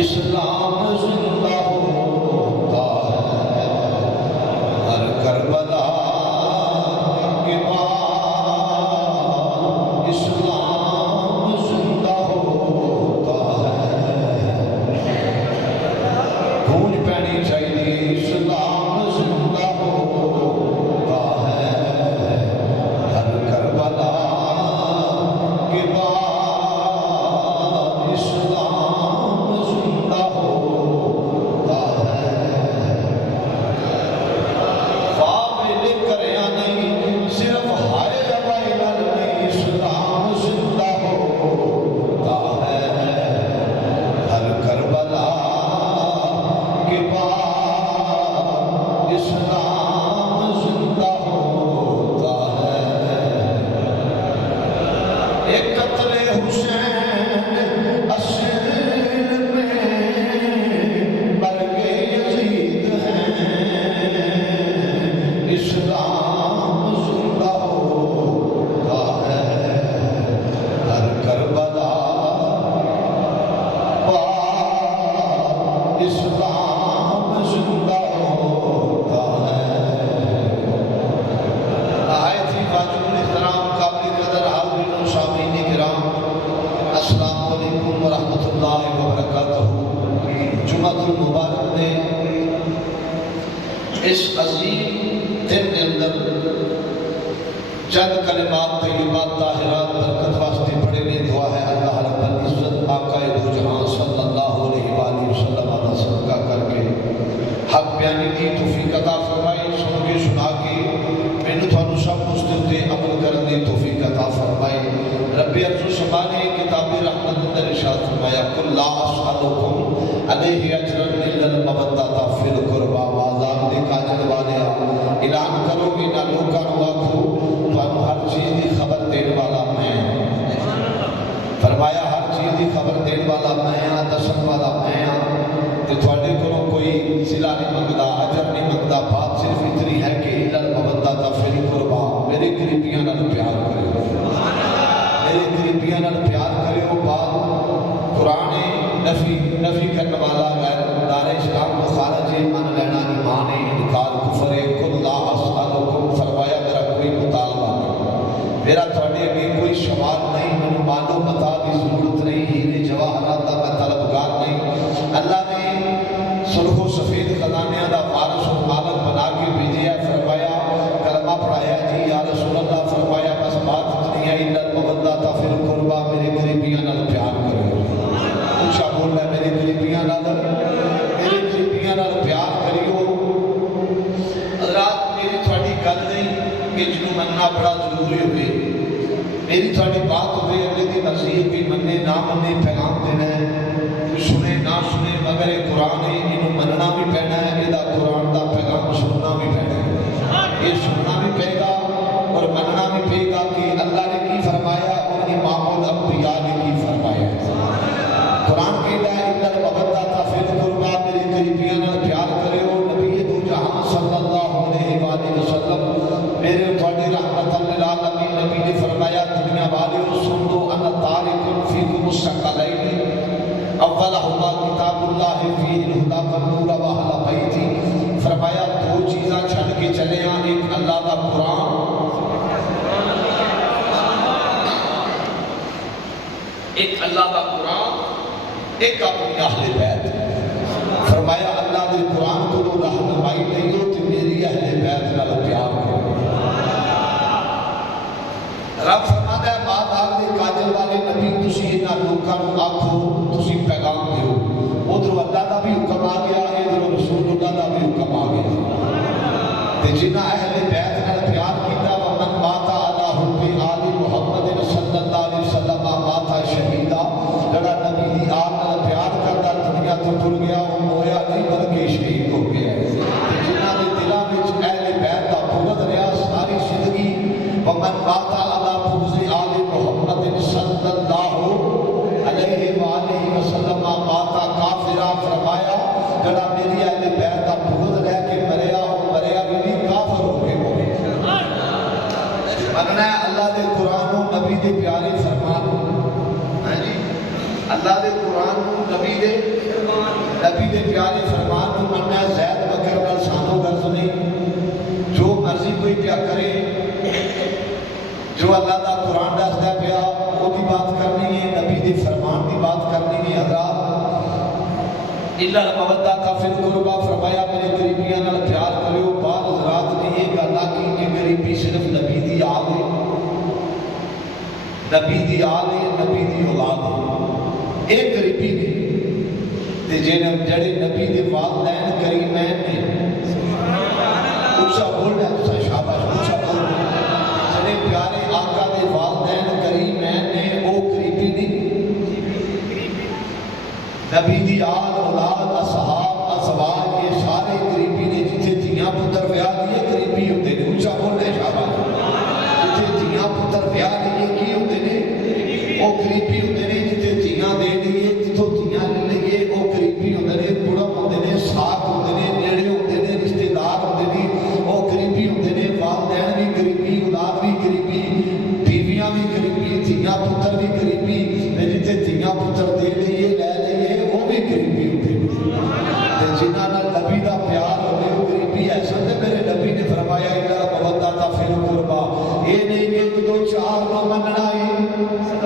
اسلام زندہ ہوتا ہے ہر کربلا کے بعد، اسلام زندہ ہوتا ہے، گونج پینی چاہیے اسلام زندہ ہوتا ہے ہر کربلا کے بعد، اسلام زندہ ہوتا ہے۔ قابل کریا نہیں صرف ہائے ویلن نہیں، اسلام زندہ ہوتا ہے ہر کربلا کے بعد، اسلام زندہ ہوتا ہے۔ ایک قتل حسین اصل میں مرگ یزید ہیں، اسلام زندہ ہوتا ہے ہر کربلا بعد، اسلام زندہ ہوتا ہے۔ نہایت ہی واجب الاحترام قابل قدر حاضرین و سامعین کرام، السلام علیکم ورحمۃ اللہ وبرکاتہ۔ جمعۃ المبارک میں اس عظیم دن کے اندر چند کلمات طیبات طاہرات برکت واسطے پڑھے نے، دعا ہے اللہ رب العزت آقا دو جہاں صلی اللہ علیہ وآلہ وسلم کا صدقہ کر کے حق بیانی کی توفیق عطا فرمائے، سن کے سنا کے مینوں تھانوں سب اس تے عمل کرنے کی توفیق عطا فرمائے۔ رب ارض و سما نے کتاب رحمت اندر ارشاد فرمایا، قل لا اسألکم علیہ اجرا الا المودۃ فی القربى، آزاد دے کاجل والے اعلان کرو گے نہ لوکاں نوں آکھو تانوں ہر چیز دی خبر دین والا میں ہاں۔ فرمایا ہر چیز دی خبر دین والا میں ہاں، دسن والا میں ہاں، تے تھوڑے کولوں کوئی صلہ نہیں منگدا، اجر نہیں منگدا، بات صرف اتنی ہے کہ الا المودۃ فی القربى، میرے قریبیاں نال پیار کرو، میرے قریبیاں نال پیار کرو۔ بات قرآن نفی کرنے والا غیر دار اسلام کو خارج من لینا ایمان انکار کفر ہے۔ قل لا اسألکم، فرمایا میرا کوئی مطالبہ نہیں، میرا تھوڑے اگے کوئی سوال نہیں، مجھے معلوم بتا کی ضرورت نہیں، ہیرے جواہرات دا میں طلبگار نہیں۔ اللہ نے سرخ و سفید خزانے دا وارث و مالک بنا کے بھیجیا، فرمایا کلمہ پڑھایا جی یا رسول اللہ، فرمایا بس بات اتنی ہے الا المودۃ فی القربى، میرے قریبیاں نال پیار کرو۔ اونچا بولنا میرے قریبیاں نال پیار کریو۔ حضرات میری تھوڑی گل نہیں کہ جنوں مننا بڑا ضروری ہوئے، میری تھوڑی بات ہوئے اگلے دی مرضی ہے، کوئی مننے نہ مننے پیغام دینا ہے، کوئی سنے نہ سنے، مگر یہ قرآن ہے، انہوں مننا بھی پینا ہے، یہ قرآن دا پیغام سننا بھی پینا ہے، یہ سننا بھی پے گا اور مننا بھی پے گا کہ اللہ نے کی فرمایا اور امام الانبیاء نے کی فرمایا۔ قرآن کہتا ہے الا المودۃ فی القربى، میری قریبیاں نال پیار کرو۔ نبی دو جہاں صلی اللہ علیہ وآلہ وسلم میرے تھوڑے رحمت للعالمین نبی نے فرمایا، دنیا والیو سن لو انا تارک فیکم الثقلین، اولہما کتاب اللہ فیہ الہدی والنور واہل بیتی، فرمایا دو چیزاں چھڑ کے چلے ہیں، ایک اللہ دا قرآن، ایک اللہ دا قرآن، ایک اپنی اہل بیت۔ فرمایا اللہ دے قرآن کو دو رہنمائی نہیں ہو تو میری اہل بیت نال پیار کرو۔ رب فرماتا ہے بات آگ دے کاجل والے نبی تسی انہاں لوکاں نوں آکھو تسی پیغام دیو۔ ادھر اللہ دا بھی حکم آ گیا، ادھر رسول اللہ دا بھی حکم آ گیا، تے جنہاں اہل بیت نال پیار کیتا ومن مات علی حب آل محمد صلی اللہ علیہ وسلم مات شہیدہ، جڑا نبی دی آل نال پیار کردا دنیا تو ٹر گیا، وہ مویا نہیں بلکہ شہید ہو گیا۔ تے جنہاں دے دلاں وچ اہل بیت دا بغض رہیا ساری زندگی، ومن مات علی بغض آل محمد صلی اللہ علیہ وآلہ وسلم مات کافرا، فرمایا جڑا میری اہل بیت دا بغض رہ کے مریا، وہ مریا بھی کافر ہو کے ہوئے۔ مننا ہے اللہ دے قرآن و نبی دے پیارے فرمان، اللہ دے قرآن و نبی دے نبی دے پیارے فرمان کو مننا زید بکر نال سانو غرض نہیں جو مرضی کوئی پیا کرے جو اللہ دا قرآن دسدا پیا وہ دی بات کرنی ہے نبی دے فرمان دی بات کرنی ہے حضرات الا المودۃ فی القربى فرمایا میرے قریبیاں نال پیار کریو بعض حضرات نے یہ گل آکھی کہ قریبی صرف نبی دی آل ہے نبی دی آل ہے نبی دی اولاد ہے ایک قریبی نے جڑے نبی دے والدین کریمین نے اچھا بولنا ہے تو شاباش اچھا بولنا جڑے پیارے آقا دے والدین کریمین نے وہ قریبی نہیں نبی دی آل اولاد اصحاب ازواج یہ سارے قریبی نے جتھے دھیاں پتر ویاہ دیے قریبی ہوتے نے اچھا بولنا ہے شاباش جتھے دھیاں پتر ویاہ دیے کی ہوتے نے وہ قریبی ہوتے نے جتھے دھیاں دے دیے جتھوں دھیاں لے لیے وہ قریبی ہوتے نے پڑم ہوتے نے ساتھ ہوتے نے نیڑے ہوتے نے رشتے دار ہوتے نے وہ قریبی ہوتے نے والدین بھی قریبی اولاد بھی قریبی بیویاں بھی قریبی دھیاں پتر بھی قریبی جتھے دھیاں پتر دے لیے لے لیے وہ بھی قریبی ہوتے ہیں جنہاں نال نبی دا پیار ہوئے وہ قریبی ایسا تے میرے نبی نے فرمایا الا المودۃ فی القربى یہ نہیں کہ ایک دو چار نہ مننا ہے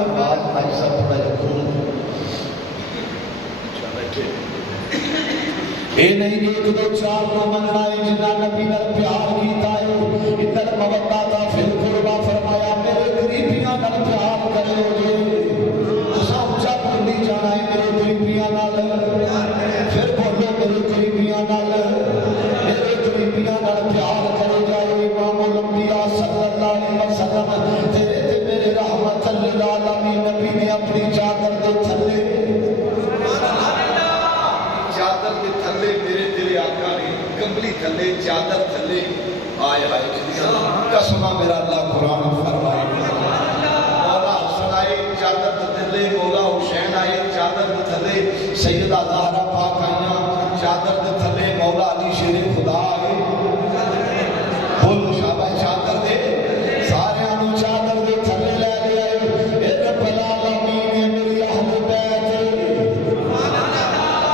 آواز بھائی صاحب تھوڑا جا کرو اے نہیں کہ ایک دو چار نہ مننا ہے جنہ نبی نال پیار کیتا ہے الا المودۃ فی القربى فرمایا میرے قریبیاں نال پیار کرو جے اسا اونچا بولی جانا ہے میرے قریبیاں نال پھر بولو میرے قریبیاں نال پیار کرے جائے امام الانبیاء صلی اللہ علیہ وسلم تیرے تے میرے رحمت للعالمین نبی نے اپنی چادر دے تھلے میرے تیرے آقا نے کمبلی تھلے چادر تھلے آئے آئے قسمہ میرا اللہ قرآن فرمائے مولا حسن آئے چادر تھلے مولا حسین آئے چادر تھلے سیدہ زہرا پاک آئیاں چادر تھلے مولا علی شیر خدا آئے بولو شابہ چادر دے سارے آنو چادر دے تھلے لے لے آئے اے رب العالمین میری اہل بیت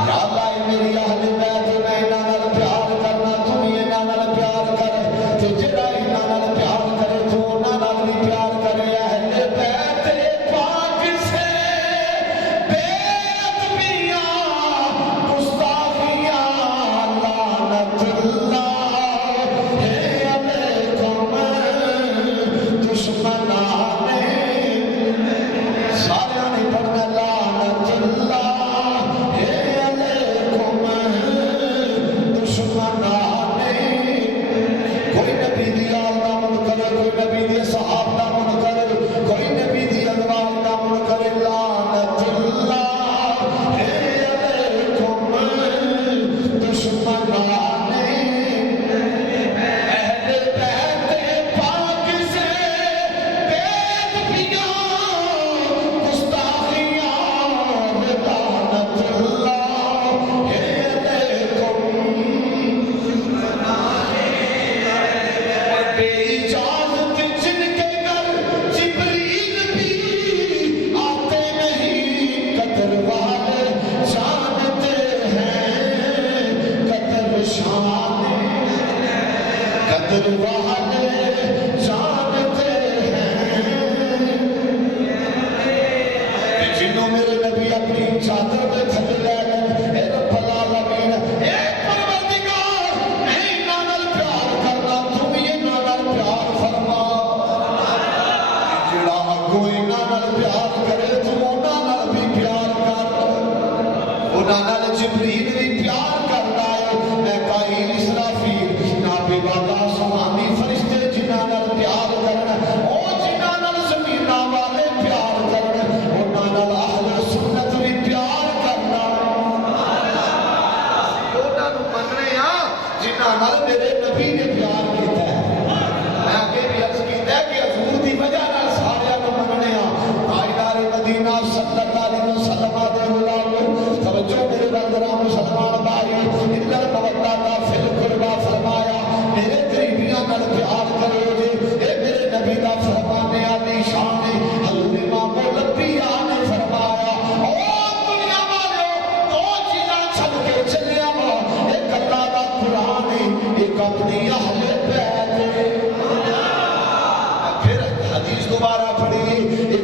یا اللہ میری اہل بیت میں انہاں نال پیار کرنا تم یہ انہاں نال پیار کر تو جڑا انہاں نال پیار کرے تو انہاں نال بھی پیار کرے اہل بیت پاک سے بے ادبیاں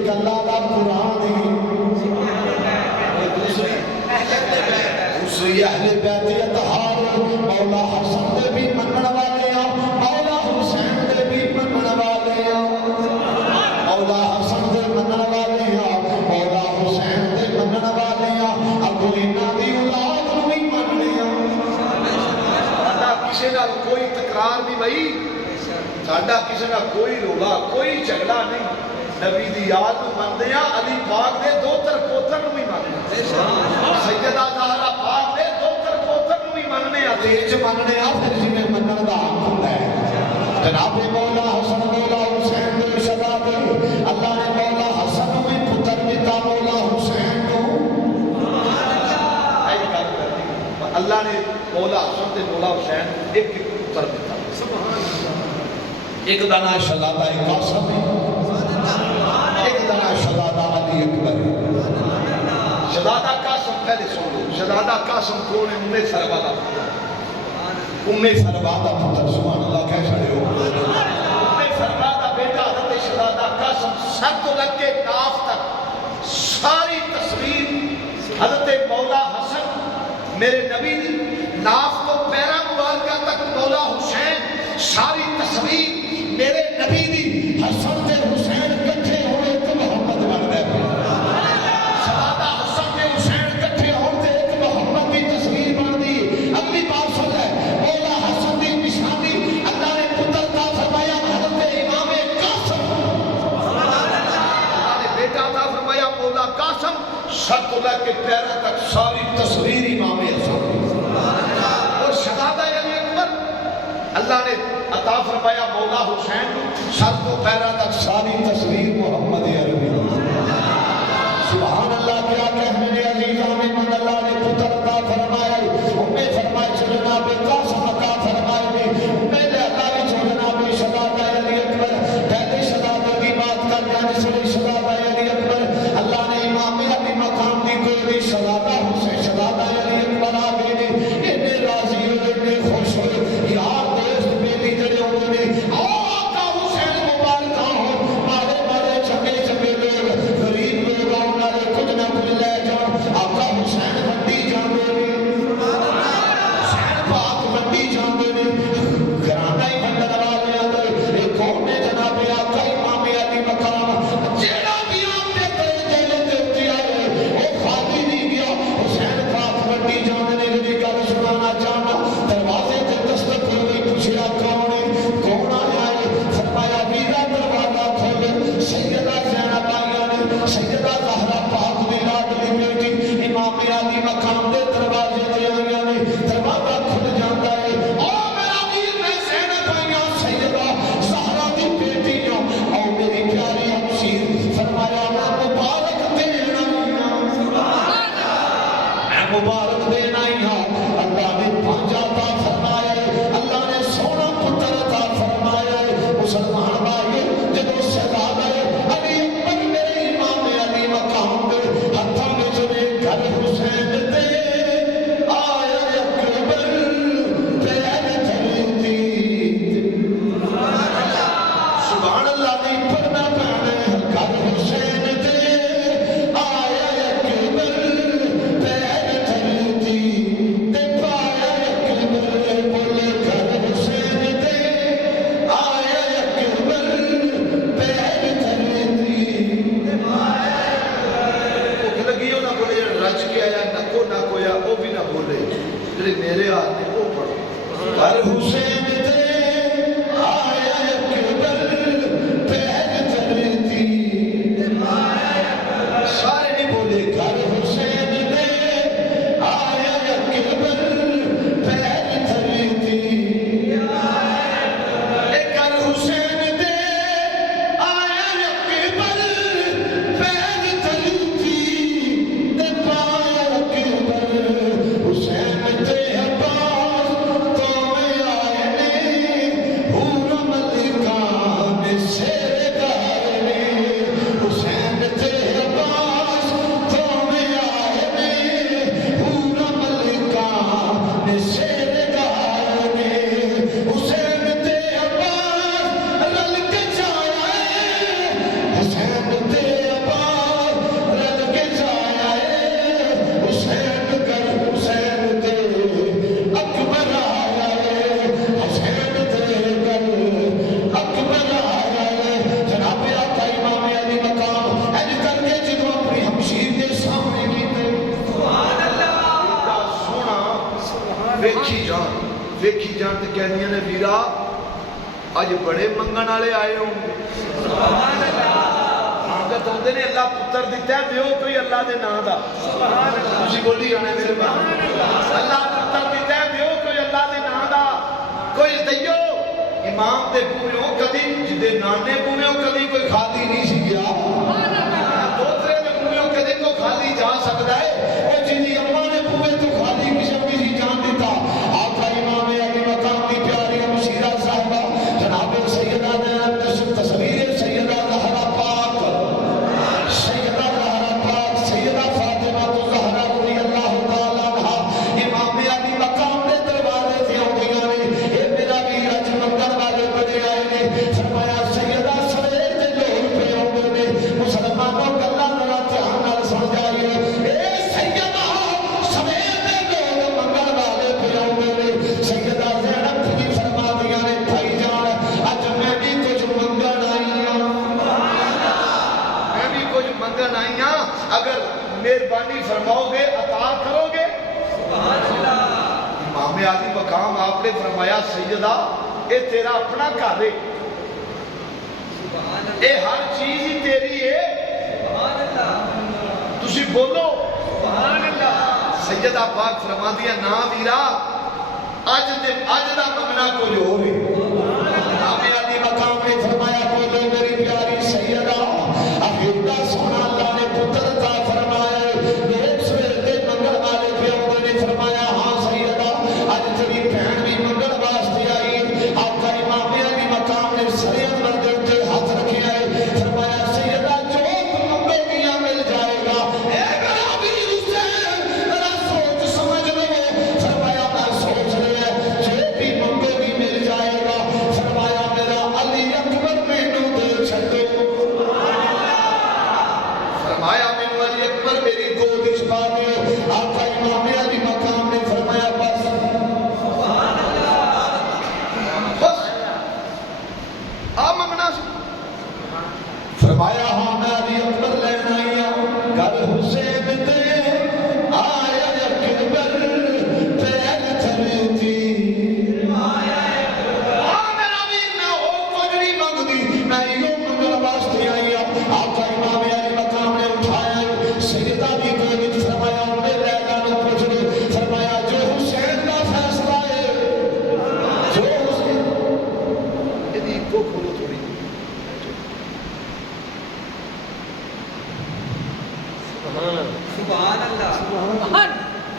ایک اللہ دا قرآن ہے، دوسری اہل بیت اطہار مولا حسن دے بھی منن والے ہیں، مولا حسین دے بھی منن والے ہیں، مولا حسن دے منن والے ہیں، مولا حسین دے منن والے ہیں، اگوں انہاں دی اولاد نوں بھی مننے ہیں۔ ساڈا کسے نال کوئی تکرار نہیں بھائی، ساڈا کسے نال کوئی رولا کوئی جھگڑا نہیں، نبی دی یاد نوں منتے ہیں، علی پاک دے دوتر پوتر نوں بھی منتے ہیں، سیدہ زہرا پاک دے دوتر پوتر نوں بھی مننے ہیں، تیج مننے ہیں، پھر جویں منن دا حق ہوندا ہے۔ جناب مولا حسن مولا حسین دے شہزادے، اللہ نے مولا حسن نوں بھی پتر دتا، مولا حسین نوں اللہ نے مولا حسن تے مولا حسین ایک ایک پتر دتا، ایک دا نام شہزادہ قاسم ہے، ایک دا نام شہزادہ علی اکبر ہے۔ شہزادہ قاسم پہلے سن لو، شہزادہ قاسم کون ہے؟ ام سلمہ دا پتر، ام سلمہ دا پتر، سبحان اللہ کہہ چھڑے ہو، ام سلمہ دا بیٹا حضرت شہزادہ قاسم، سر تو لگ کے ناف تک ساری تصویر حضرت مولا حسن میرے نبی دی، ناف تو پیرا مبارکہ تک مولا حسین، ساری تصویر میرے نبی دی، حسن تے حسین کٹھے ہوئے تو محمد بن گئے، شہزادہ حسن تے حسین کٹھے ہوتے ایک محمد کی تصویر بن دی۔ اگلی بات سن ہے، مولا حسن دی نشانی اللہ نے پتر کا فرمایا حضرت امام قاسم، اللہ نے بیٹا عطا فرمایا مولا قاسم، سر تو لے کے پیروں تک ساری تصویر امام حسن، اور شہزادہ علی اکبر اللہ نے عطا فرمایا مولا حسین، سر تو پیروں تک ساری تصویر محمد عربی۔ سبحان اللہ، کیا کہنے نے عزیزان من، اللہ نے پتر عطا فرمایا، امیں فرمائے چھو جناب قاسم عطا فرمائے، امیں دے اللہ بھی چھو جناب شہزادہ علی اکبر، پہلے شہزادہ کی بات کر جانے سے شہزادہ علی اکبر، اللہ نے امام علی مقام دی کوئی بھی شہزادہ حسین شہزادہ علی اکبر آگے نے، انہیں راضی ہوئے، انہیں خوش ہوئے، یار دوست بیلی جڑے ہوئے نے، آقا حسین مبارکہ ہو، مارے مارے چھکے چھکے لوگ، غریب لوگ آؤنا رہے کچھ نہ کچھ لے جاؤ، آقا حسین منڈی جاندے نے، حسین پاک منڈی جاندے نے، گرانہ ہی بندر والے آدھے، ایک کون نے جناب آقا امام علی مقام، جیڑا بھی آپ نے کرے جیلے دیتی آئے، وہ خالی نہیں گیا، حسین پاک منڈی جاندے نے، جنہی کا سنانا چاہنا، دروازے تے دستک ہوئی، پوچھیا کون ہے، کون آیا ہے، فرمایا ویرا دروازہ کھولے، سیدہ زینب آئیاں نے، سیدہ زہرا پاک دی لاڈلی بیٹی امام علی مقام دے دروازے تے آئیاں نے، دروازہ کھل جاتا ہے، او میرا ویر میں زینب آئیاں، سیدہ زہرا دی بیٹی ہوں، او میری پیاری ہمشیر، فرمایا میں مبارک دینا ہی ہوں، میں مبارک دینا ہی ہوں، اللہ نے پانچ عطا فرمایا ہے، اللہ نے سونا پتر عطا فرمایا ہے، مسلمان بھائی جدو شہزادہ علی اکبر میرے امام علی مقام دے ہتھاں وچ نے گھر حسین دے آیا اکبر پیر دھرتی، سبحان اللہ نہیں پڑھنا پڑھنا گھر حسین دے آیا اکبر پیر دھرتی، تے پایا اکبر بولے گھر حسین دے آیا اکبر پیر دھرتی، بھوک لگی ہو نہ بولے رج کے آیا نکو نہ کویا وہ بھی نہ بولے، جڑے میرے ہاتھ میں وہ پڑھو، گھر حسین دے آیا اکبر پیر ویکھی جان تے کہندیاں نے ویرا اج بڑے منگن والے آئے ہوں سبحان اللہ آگت ہوندے نے اللہ پتر دیتا ہے دیو کوئی اللہ دے نام دا سبحان اللہ تسی بولی جانے میرے بات اللہ پتر دیتا ہے دیو کوئی اللہ دے نام دا کوئی دیو امام دے بوئیوں کدی جدے نانے بوئیوں کدی کوئی خالی نہیں سی گیا دوترے دے بوئیوں کدی کو خالی جا سکتا ہے اور جنہی اماں نے بوئے تو خالی قسم کی سی جان دیتا آقا امام علی مقام کی پیاری مشیرہ صاحبہ جناب سیدہ تصویر سیدہ زہرا پاک سیدہ زہرا پاک سیدہ فاطمہ الزہرا رضی اللہ تعالیٰ عنہ امام علی مقام نے دروازے سے آؤں نے اے میرا ویر اج منگل والے بڑے آئے نے فرمایا سیدہ سویر دے لوگ پہ آؤں نے مسلمانوں گلہ ذرا دھیان نال سن جائیے اے سیدہ سویر دے لوگ منگل والے پہ آؤں نے سیدہ زینب بھی فرما دیا نے بھائی جان اج میں بھی کچھ منگن آئی ہوں میں بھی کچھ منگن آئی ہوں اگر مہربانی فرماؤ گے عطا کرو گے امام علی مقام آپ نے فرمایا سیدہ اے تیرا اپنا گھر ہے اے ہر چیز ہی تیری ہے تسی بولو سیدہ پاک فرما دیا نا ویرا اج دا منگنا کوئی ہو رہے امام علی مقام نے فرمایا بولو میری پیاری سیدہ ابھی سونا اللہ نے پتر عطا فرمایا لوگ سویر دے منگل والے پہ آؤں نے فرمایا ہاں سیدہ اج تیری بہن بھی منگل واسطے آئی آقا امام علی مقام نے سرے اندر دل کے ہاتھ رکھے آئے فرمایا سیدہ جو تم منگو گیا مل جائے گا اے میرا ویر حسین ذرا سوچ سمجھ لو فرمایا میں سوچ لیا جو بھی منگو گی مل جائے گا فرمایا میرا علی اکبر مینوں دے چھڈو فرمایا مینوں علی اکبر میری گود وچ پا دیو آقا امام علی مقام نے فرمایا بس منگنا سی فرمایا ہاں میں علی اکبر لین آئی ہوں گل حسین دے آیا اکبر پیر تھلتی ہاں میرا ویر میں ہو کچھ نہیں منگدی میں یہ منگل واسطے آئی ہوں آقا امام علی مقام نے اٹھایا سیدہ بھی گود فرمایا انہیں لیلا نے پوچھ لی فرمایا جو حسین کا فیصلہ ہے جو حسین یہ کو کھولو تھوڑی سبحان اللہ سبحان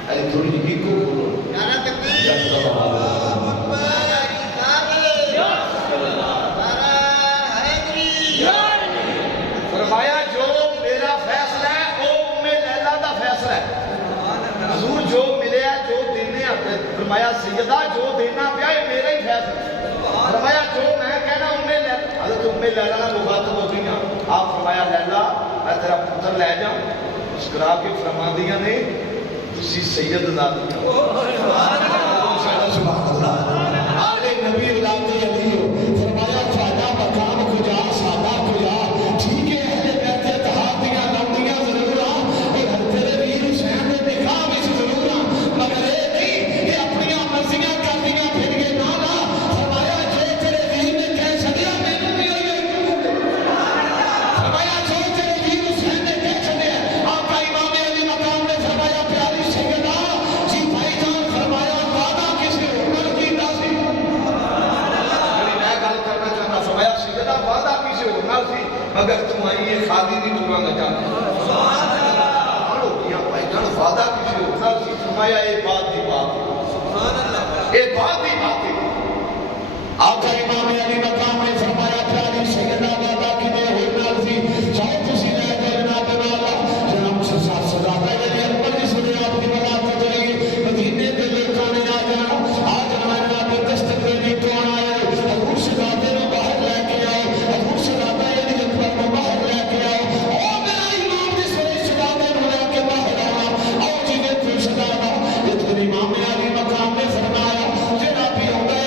اے تھوڑی جی کو کھولو نعرہ تکبیر اللہ اکبر یا رسول اللہ نعرہ حیدری فرمایا جو میرا فیصلہ ہے وہ میں لیلا دا فیصلہ ہے حضور جو ملے ہے جو دینے آتے فرمایا سیدہ جو دینا پیا ہے میرا ہی فیصلہ ہے فرمایا جو میں کہنا انہیں لیلا حضرت لیلا نہ مخاطب ہو گئی آپ فرمایا لیلا میں تیرا پتر لے جاؤں مسکرا کے فرما دیا نے تسی سید ذات سبحان اللہ آلے نبی اولاد علی فرمایا فائدہ مقام کجا سادہ کجا ٹھیک ہے اہل بیت اتحادیاں لمبیاں ضرور اور تیرے ویر حسین نے نکاح وچ ضرور مگر اے نہیں کہ اپنی مرضیاں کردیاں پھر کے نہ لا فرمایا جو تیرے ویر نے کہہ چھڈیا مینوں بھی ہوئی فرمایا جو تیرے ویر حسین نے کہہ چھڈیا آقا امام علی مقام نے فرمایا پیاری سیدہ جی بھائی جان فرمایا وعدہ کسی اور کیتا سی میں گل کرنا چاہتا فرمایا سیدہ وعدہ کسی اور سی مگر تم آئی ہے خالی نہیں تمہاں گا جانا ہاں کیا بھائی جان وعدہ کسی اور سی فرمایا اے بات دی بات اے بات دی بات آقا امام علی مقام نے فرمایا پیاری سیدہ وعدہ کنے ہونا سی چاہے کسی لے جائے جناب والا جناب سے ساتھ سزادہ علی اکبر جس نے آپ کی بلاد کو جائے گی مدینے کے لوگوں نے آ جانا جناب دستک دینے کو آنا ہے حضور سزادے نے باہر لے کے آؤ حضور سزادہ علی اکبر کو باہر لے کے آؤ او میرا امام جس نے سزادے نے لے کے باہر آنا اور جنہیں کوئی سزادہ یہ تو امام علی مقام نے فرمایا جناب بھی ہوگا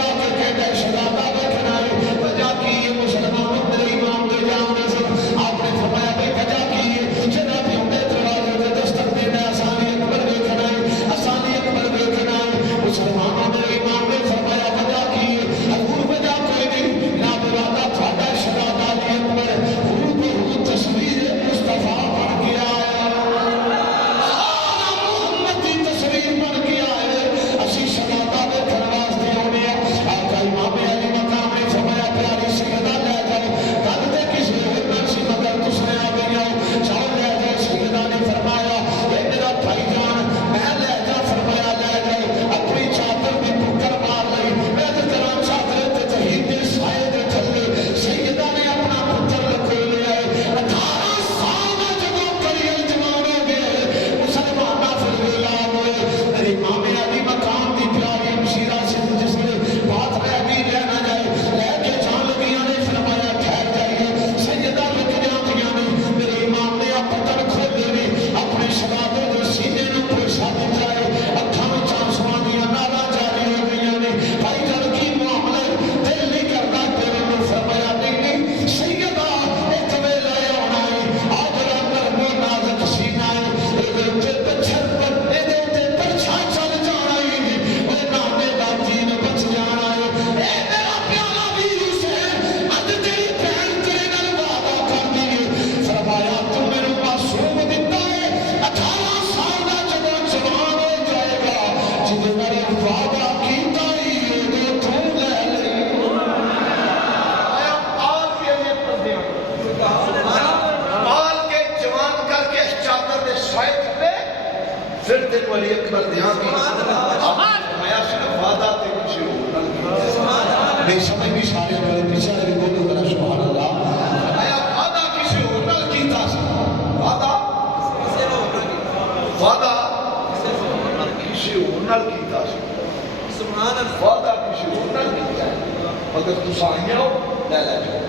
لے جاؤ۔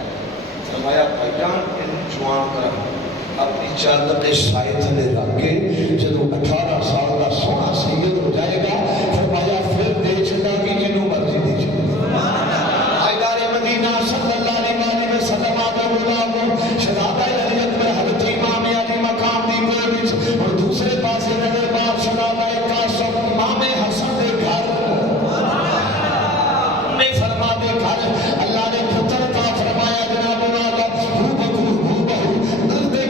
فرمایا بھائی جان ان جوان کر اپنی چادر کے سائے تھلے رکھ کے جب 18 سال کا سونا سید ہو جائے گا فرمایا پھر دے چلا کہ جنوں مرضی دے چلا۔ حیدر مدینہ صلی اللہ علیہ وسلم آدھا غلام شہزادہ علی اکبر حضرت امام علی مقام دی گل اور دوسرے پاسے نظر بار شہزادہ قاسم امام حسن دے گھر میں فرما دے گھر اللہ نے پتر کا فرمایا جناب والا ہو بہو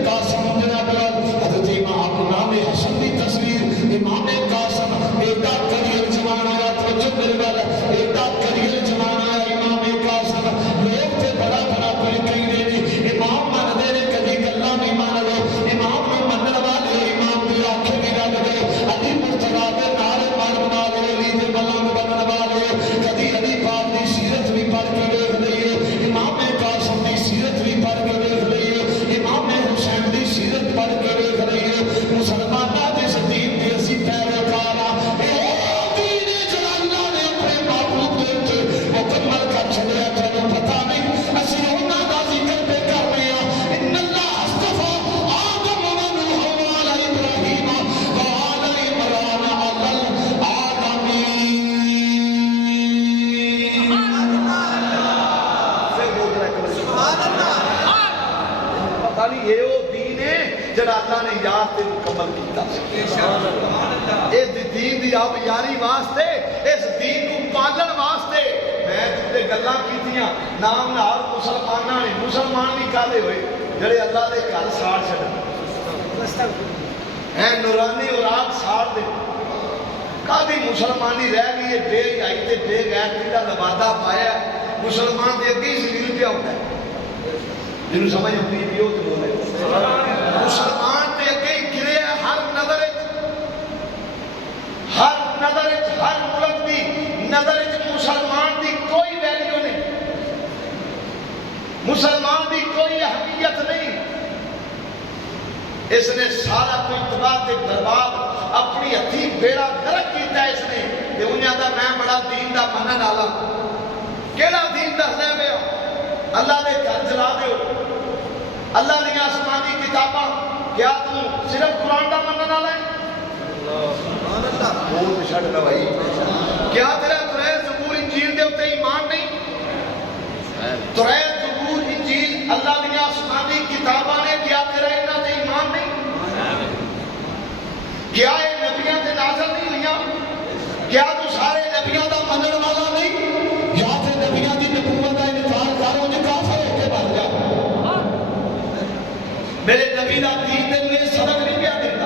قاسم جناب حضرت امام حسن کی تصویر امام قاسم ایڈا کریئر جوان آیا توجہ میرے والا ایڈا کریئر جوان آیا امام قاسم لوگ تے بڑا بڑا کوئی کہیں دے امام من دے نے کدی گلا نہیں مان لو امام نے منن والے امام دی آنکھیں بھی رب گئے علی مرتضی دے نعرے مارن والے علی دے ملنگ بنن والے کدی علی پاک دی سیرت بھی پڑھ کے دیکھ لئیے امام قاسم دی سیرت بھی پڑھ کے دیکھ لئیے امام حسین دی سیرت پڑھ کے دیکھ لئیے مسلمانہ جس دین دی اسی پیروکارا اے دین جڑا اللہ نے اپنے محبوب دے کے مکمل کر چھڑیا چلو پتہ نہیں اسی انہاں دا ذکر پہ کر رہے ہیں ان اللہ اصطفیٰ آدم و نوح وآل ابراہیم وآل عمران علی العالمین۔ پتہ نہیں یہ وہ دین ہے جڑا اللہ نے یاد تے مکمل کیتا اس دین دی آپ یاری واسطے اس دین کو پالن واسطے میں تے گلاں کیتیاں نام نال مسلماناں نے مسلمان بھی کالے ہوئے جڑے اللہ دے گھر ساڑ چھڑ ہیں نورانی اوراق ساڑ دے کادی مسلمانی رہ گئی ہے بے آئی تے بے غیرتی دا لبادہ پایا مسلمان دے اگے ذلیل پہ ہوتا ہے جنہوں سمجھ ہوتی ہے بھی ہو تو بولے مسلمان تے اگے گرے ہر نظر ہر ملک دی نظر مسلمان دی کوئی ویلیو نہیں مسلمان دی کوئی اہمیت نہیں اس نے سارا کوئی تباہ تے برباد اپنی ہتھی بیڑا غرق کیتا ہے اس نے کہ انہاں دا میں بڑا دین دا منن والا کیڑا دین دسدا پیا اللہ دے گھر جلا دیو اللہ دی آسمانی کتاباں کیا تو صرف قرآن دا منن والا ہے سبحان اللہ بول چھڑ نہ بھائی کیا تیرا قرآن زبور انجیل دے اوتے ایمان نہیں قرآن زبور انجیل اللہ دی آسمانی کتاباں نے کیا تیرا انہاں تے ایمان نہیں کیا یہ نبیاں تے نازل نہیں ہوئیاں کیا تو سارے نبیاں دا منن والا نہیں یا تے نبیاں دی نبوت دا انکار کرو جو کافر ہو کے مر جا میرے نبی دا دین تے مجھے سبق نہیں پیا دیتا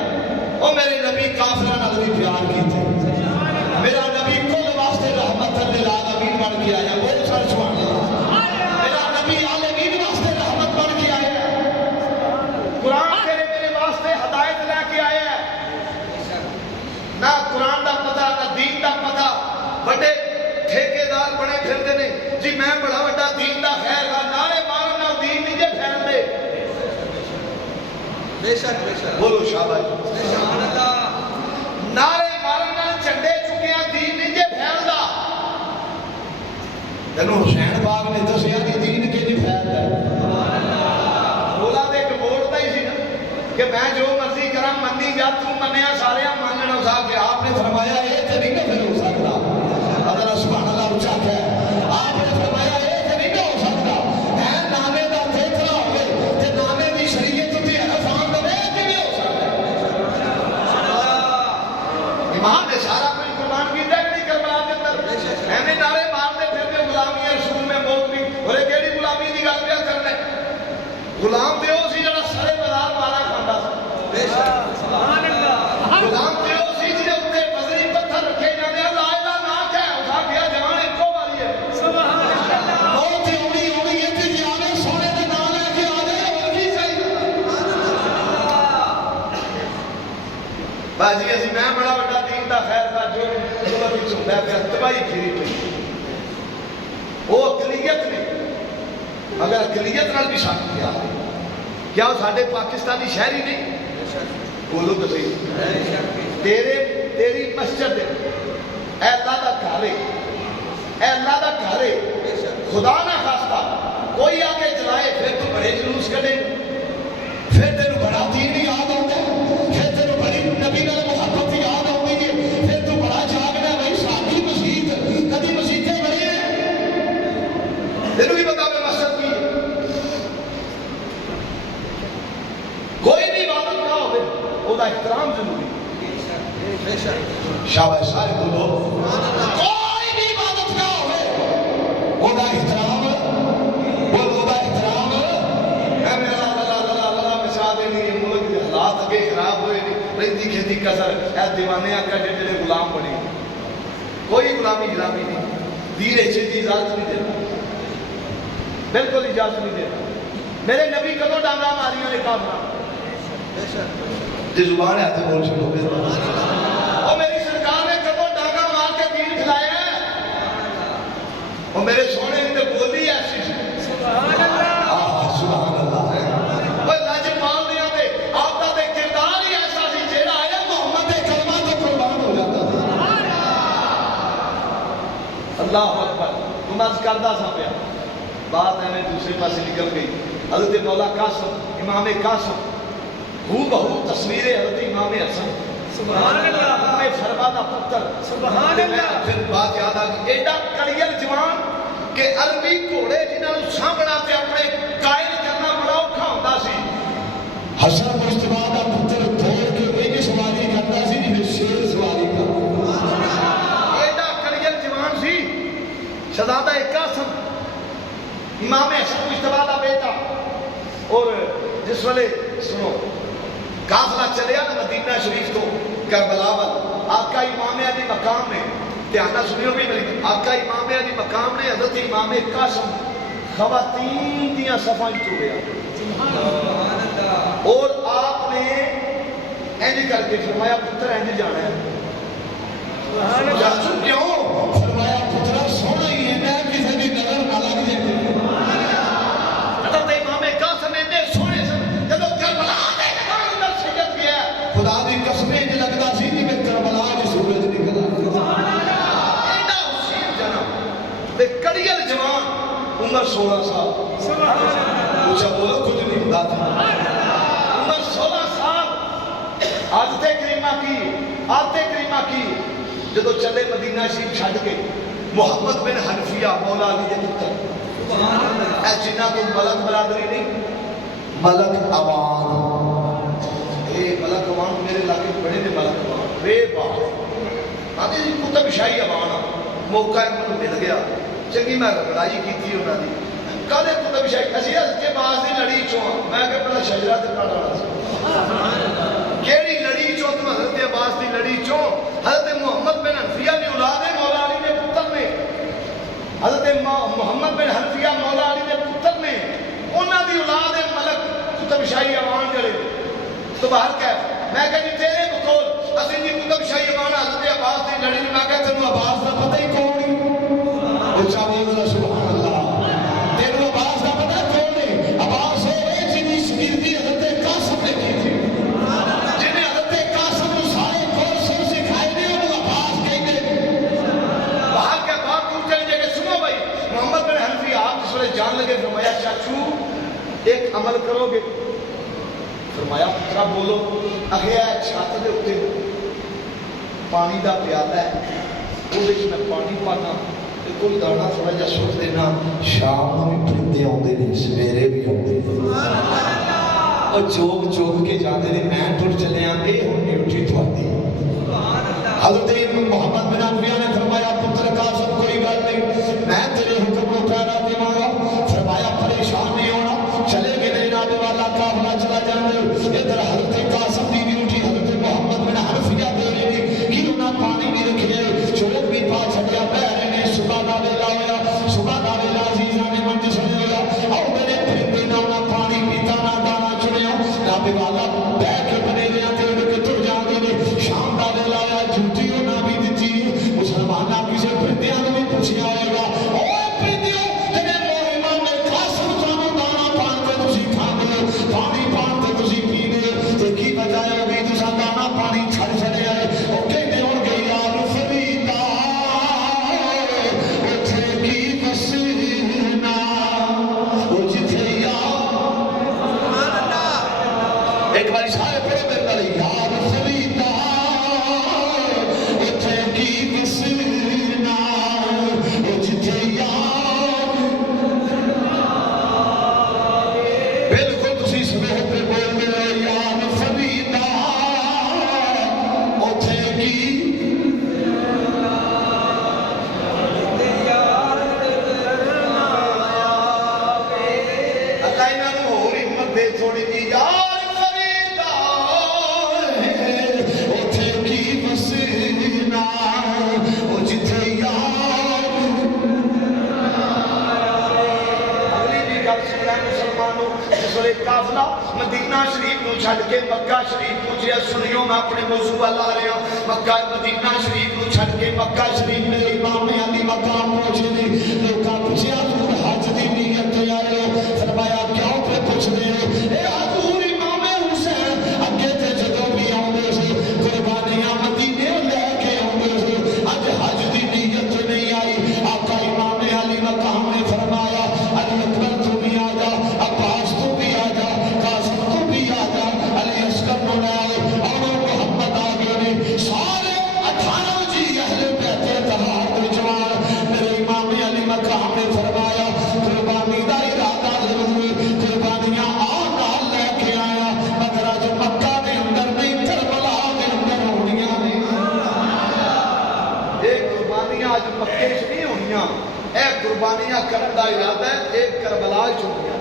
او میرے نبی کافراں نال بھی پیار کیتے میرا نبی کل واسطے رحمت للعالمین بن کے آیا بہت سارے سبحان اللہ میرا نبی عالمین واسطے رحمت بن کے آیا قرآن تیرے میرے واسطے ہدایت لے کے آیا ہے نہ قرآن دا پتہ نہ دین دا پتہ بڑے ٹھیکیدار بنے پھردے نے جی میں بڑا بڑا دین دا خیر کا نعرے مارن نال دین نہیں جے پھیل دے بے شک بولو شاباش سبحان اللہ نعرے مارن نال جھنڈے چکیاں دین نہیں جے پھیلدا تینوں حسین باغ نے دسیا کہ دین کہ نہیں پھیلدا سبحان اللہ رولا تے ایک بورڈ دا ہی سی نا کہ میں جو مرضی کراں منی جا تو منیا سارے ماننا صاحب کہ آپ نے فرمایا اے تے نہیں نہ پھر ہو سکدا اگر سبحان اللہ اچھا ہے آپ نے فرمایا اے تے نہیں ہو سکدا ہے نامے دا فیصلہ ہوے تے نامے دی شریعت تے حرفان دے تے نہیں ہو سکدا ایمان نے سارا کچھ قربان کیتا ہے نہیں کربلا دے اندر ایویں نعرے مارتے پھرتے غلامی رسول میں موت بھی اور کیڑی غلامی دی گل پیا کرنا غلام تے او سی جڑا سارے بازار مارا کھاندا سی بے شک سبحان اللہ غلام تے او سی جڑے اوتے بزری پتھر رکھے جاندے لا الہ نا کہ اٹھا گیا جان ایکو والی ہے سبحان اللہ موت تے اونی ہے تے جانے سونے دے نام لے کے آ جائے اور کی چاہیے سبحان اللہ باجی اسی میں بڑا بڑا دین دا خیر کا جو دولت وچ ہوندا ہے تباہی پھری پئی وہ اقلیت نے اگر اقلیت نال بھی شک کیا کیا وہ ساڈے پاکستانی شہری نہیں بولو تو صحیح تیری مسجد اے اللہ دا گھر ہے اے اللہ دا گھر ہے خدا نہ خواستہ کوئی آ کے جلائے پھر تو بڑے جلوس کرے، پھر تیرے بڑا دین یاد آتا ہے، پھر تیرے بڑی نبی نال محبت یاد آتی ہے، پھر تو بڑا جاگنا بھائی ساری مسجد کدی مسجدیں بڑی ہیں، تینوں بھی بتا میں مسجد کی ہے، کوئی بھی عبادت نہ ہوئے وہ دا احترام ضروری ہے، شاباش سارے بولو، کوئی بھی عبادت نہ ہوئے وہ دا احترام، وہ دا احترام، اے میرا اللہ مثال دے نہیں ملک کے حالات اگے خراب ہوئے نہیں، رہتی کھیتی کسر اے دیوانے آکا جڑے غلام بنی، کوئی غلامی غلامی نہیں، دین ایچے دی اجازت نہیں دیتا، بالکل اجازت نہیں دیتا، میرے نبی کدو ڈانگا ماریوں نے کافرہ جی زبان ہے آتے بول چھوڑو اور میری سرکار نے کبھو ڈاکہ مار کے دین کھلایا ہے اور میرے سونے کی تو بولی ایسی سبحان اللہ سبحان اللہ وہ لاج پال دیا تھے آپ کا دے کردار ہی ایسا سی جیڑا آیا محمد کلمہ تو قربان ہو جاتا تھا اللہ اکبر تم از کردہ سا پیا بات ہے میں دوسرے پاس نکل گئی حضرت مولا قاسم امام قاسم ہو بہو تصویر حضرت امام حسن سبحان اللہ امام فرمادا پتر سبحان اللہ پھر بات یاد آ گئی ایڈا کڑیل جوان کہ عربی گھوڑے جنہاں سامنا تے اپنے قائل کرنا بڑا اوکھا ہوندا سی حسن مجتبی دا پتر دوڑ کے ایک سواری کرتا سی جویں شیر سواری کرتا ایڈا کڑیل جوان سی شہزادہ قاسم امام حسن مجتبی دا بیٹا اور جس والے سنو قافلہ چلیا نا مدینہ شریف تو کربلا وال آقا امام علی مقام نے دھیانہ سنیو بھی ملی آقا امام علی مقام نے حضرت امام قاسم خواتین دیاں صفائیں تو گیا اور آپ نے اینج کر کے فرمایا پتر اینج جانا ہے جاسو کیوں فرمایا پترہ سونا ہی ہے میں کسی بھی نظر نہ لگ جائے حضرت امام قاسم نے سونے سے جب کربلا خدا دی قسمیں جو لگتا سی جی میں کربلا کی سورج نکلا ایڈا حسین جنم بے کڑیل جوان عمر 16 سال پوچھا بولو کچھ نہیں بتا تھا عمر 16 سال عادت کریمہ کی جدو چلے مدینہ شریف چھڑ کے محمد بن حنفیہ مولا علی دے پتر اے جنہ تو ملک برادری نہیں ملک امان ملک اوان میرے علاقے بڑے نے ملک اوان بے بات آدھے جی کتب شاہی اوان موقع انہوں مل گیا چنگی میں لڑائی کی تھی انہوں نے کدے کتب شاہی اسی حضرت کے باز دی لڑی چوں میں کہ پہلا شجرہ تے پڑھ رہا سی کیڑی لڑی چوں تم حضرت عباس دی لڑی چوں حضرت محمد بن حنفیہ نے اولاد مولا علی نے پتر نے حضرت محمد بن حنفیہ مولا علی نے پتر نے انہاں دی اولاد ملک کتب شاہی اوان جڑے تو باہر کہہ میں کہا جی تیرے بکول اسی جی کتب شاہی امانہ حضرت عباس دی لڑی میں کہا تینوں عباس دا پتہ ہی کون نہیں اچھا بولنا سبحان اللہ تینوں عباس دا پتہ کون نہیں عباس ہو رہے جنہی شکردی حضرت قاسم نے کی تھی جنہیں حضرت قاسم نے سارے کورس سکھائے دے انہوں عباس کہیں گے باہر کے بعد دور چلی جائے کہ سنو بھائی محمد بن حنفی آپ جس وقت جان لگے فرمایا چاچو ایک عمل کرو گے فرمایا پترہ بولو اگیا چھاتے دے اٹھے پانی دا پیالہ ہے وہ دیکھ میں پانی پانا کوئی دانا تھوڑا جا سوچ دینا شام میں پرندے ہوندے نہیں سویرے بھی ہوندے اور چوک چوک کے جاتے نے میں ٹوٹ چلے آنگے ہم ڈیوٹی تو آتی حضرت محمد بن حنفیہ نے فرمایا پتر قاسم کوئی بات نہیں میں تیرے حکم کو پیرا دے مانگا فرمایا پریشان نہیں ہونا چلے گئے جناب والا کافلہ چلا جانے ادھر حضرت قاسم دی ڈیوٹی حضرت محمد بن حنفیہ دے رہے نے کیوں نہ پانی بھی رکھے چوک بھی پا چھڑیا پہرے نے صبح دا ویلا ہویا صبح دا ویلا عزیزاں نے منج چھڑے ہویا اور میرے پرندے نہ پانی پیتا نہ دانا چڑیا جناب والا بہ کے بنے رہا تے ان کے تر جاندے نے شام دا ویلا ہویا جھوٹی نہ بھی دتی مسلماناں کسے پرندیاں نوں بھی پوچھیا ہوئے گا اوے پرندیو تے امام قاسم تانوں دانا پان تے تسی کھاندے پانی پان تے تسی پیندے تے کی وجہ ہے کہ تساں دانا پانی چھڑ چھڑیا ہے او کہندے ہون گے یار فریدا اوتھے کی مسینا او سلو پہ بول دے یار فریدا اوتھے کی اللہ انہاں نوں ہور ہمت دے تھوڑی جی یار فریدا اوتھے کی وسینا او جتھے یار اگلی بھی گل سنیا مسلمانوں اس ویلے قافلہ مدینہ شریف نو چھڈ کے مکہ شریف پہنچیا سنیو میں اپنے موضوع وال آ رہا مکہ مدینہ شریف نو چھڈ کے مکہ شریف میرے امام علی مقام پہنچے نے لوکاں پوچھیا حضور حج دی نیت تے آئے ہو فرمایا کیوں پہ پوچھ دے ہو اے حضور امام حسین اگے تے جدوں بھی آوندے سی قربانیاں مدینے لے کے آوندے سی اج حج دی نیت نہیں آئی آقا امام علی مقام نے فرمایا علی اکبر تو بھی آ جا عباس تو بھی آ جا قاسم تو بھی آ جا علی اصغر نو لے آؤ اور محمد آ گئے نے سارے 18 جی اہل بیت اطہار دے جوان میرے امام علی مقام نے فرمایا قربانی دا ارادہ ضرور قربانیاں آ نال لے کے آیا مگر اج مکہ دے اندر نہیں کربلا دے اندر ہونیاں نے اے قربانیاں اج مکے وچ نہیں ہونیاں اے قربانیاں کرن دا ارادہ ہے ایک کربلا وچ ہونیاں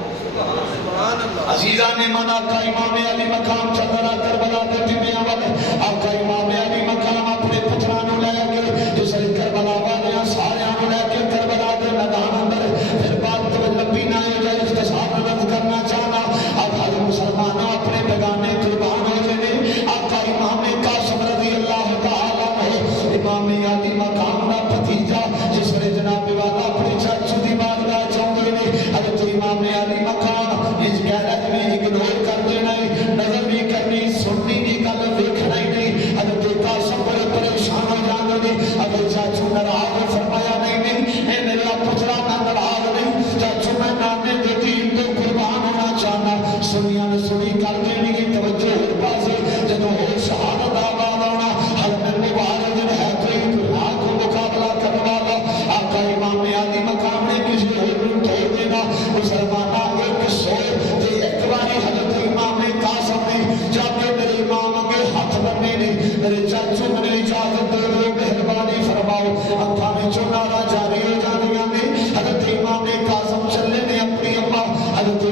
عزیزان من آقا امام علی مقام چل رہا کربلا دے ٹیمیاں والے آقا امام علی مقام اپنے پترانوں لے گئے جس نے کربلا والیاں ساریاں لے کے کربلا دے میدان اندر پھر بات تو لمبی نہ ہو جائے اختصار نظر کرنا چاہنا اب ہر مسلمانوں اپنے بیگانے قربان ہو جائے آقا امام قاسم رضی اللہ تعالیٰ عنہ امام علی مقام دا بھتیجا جس نے جناب والا اپنی چاچو دی بارگاہ چاہتے نے حضرت امام علی مقام اس گیرج میں اگنور کر دینا ہے نظر نہیں کرنی سننی نہیں گل دیکھنا ہی نہیں حضرت قاسم بڑے پریشان ہو جاندے نے اگر چاچو ناراض فرمایا نہیں اے میرا پترا میں ناراض نہیں چاچو میں نانے دے دین تو قربان ہونا چاہنا سنیا نے سنی کر دینی کی توجہ ہر پاسے جدوں ہو شہادت آباد آنا ہر میں مبارک دن ہے کوئی گناہ کو مقابلہ کرنے والا آقا امام علی مقام نے کسی اور کو توڑ دینا مسلمانہ ایک سوئے تے ایک باری حضرت امام قاسم نے جا کے میرے امام کے ہاتھ بننے نے میرے چاچو میں اجازت دے دو مہربانی فرماؤ اکھا میں چنارا جاری ہو جانیاں نے حضرت امام قاسم چلے نے اپنی اماں حضرت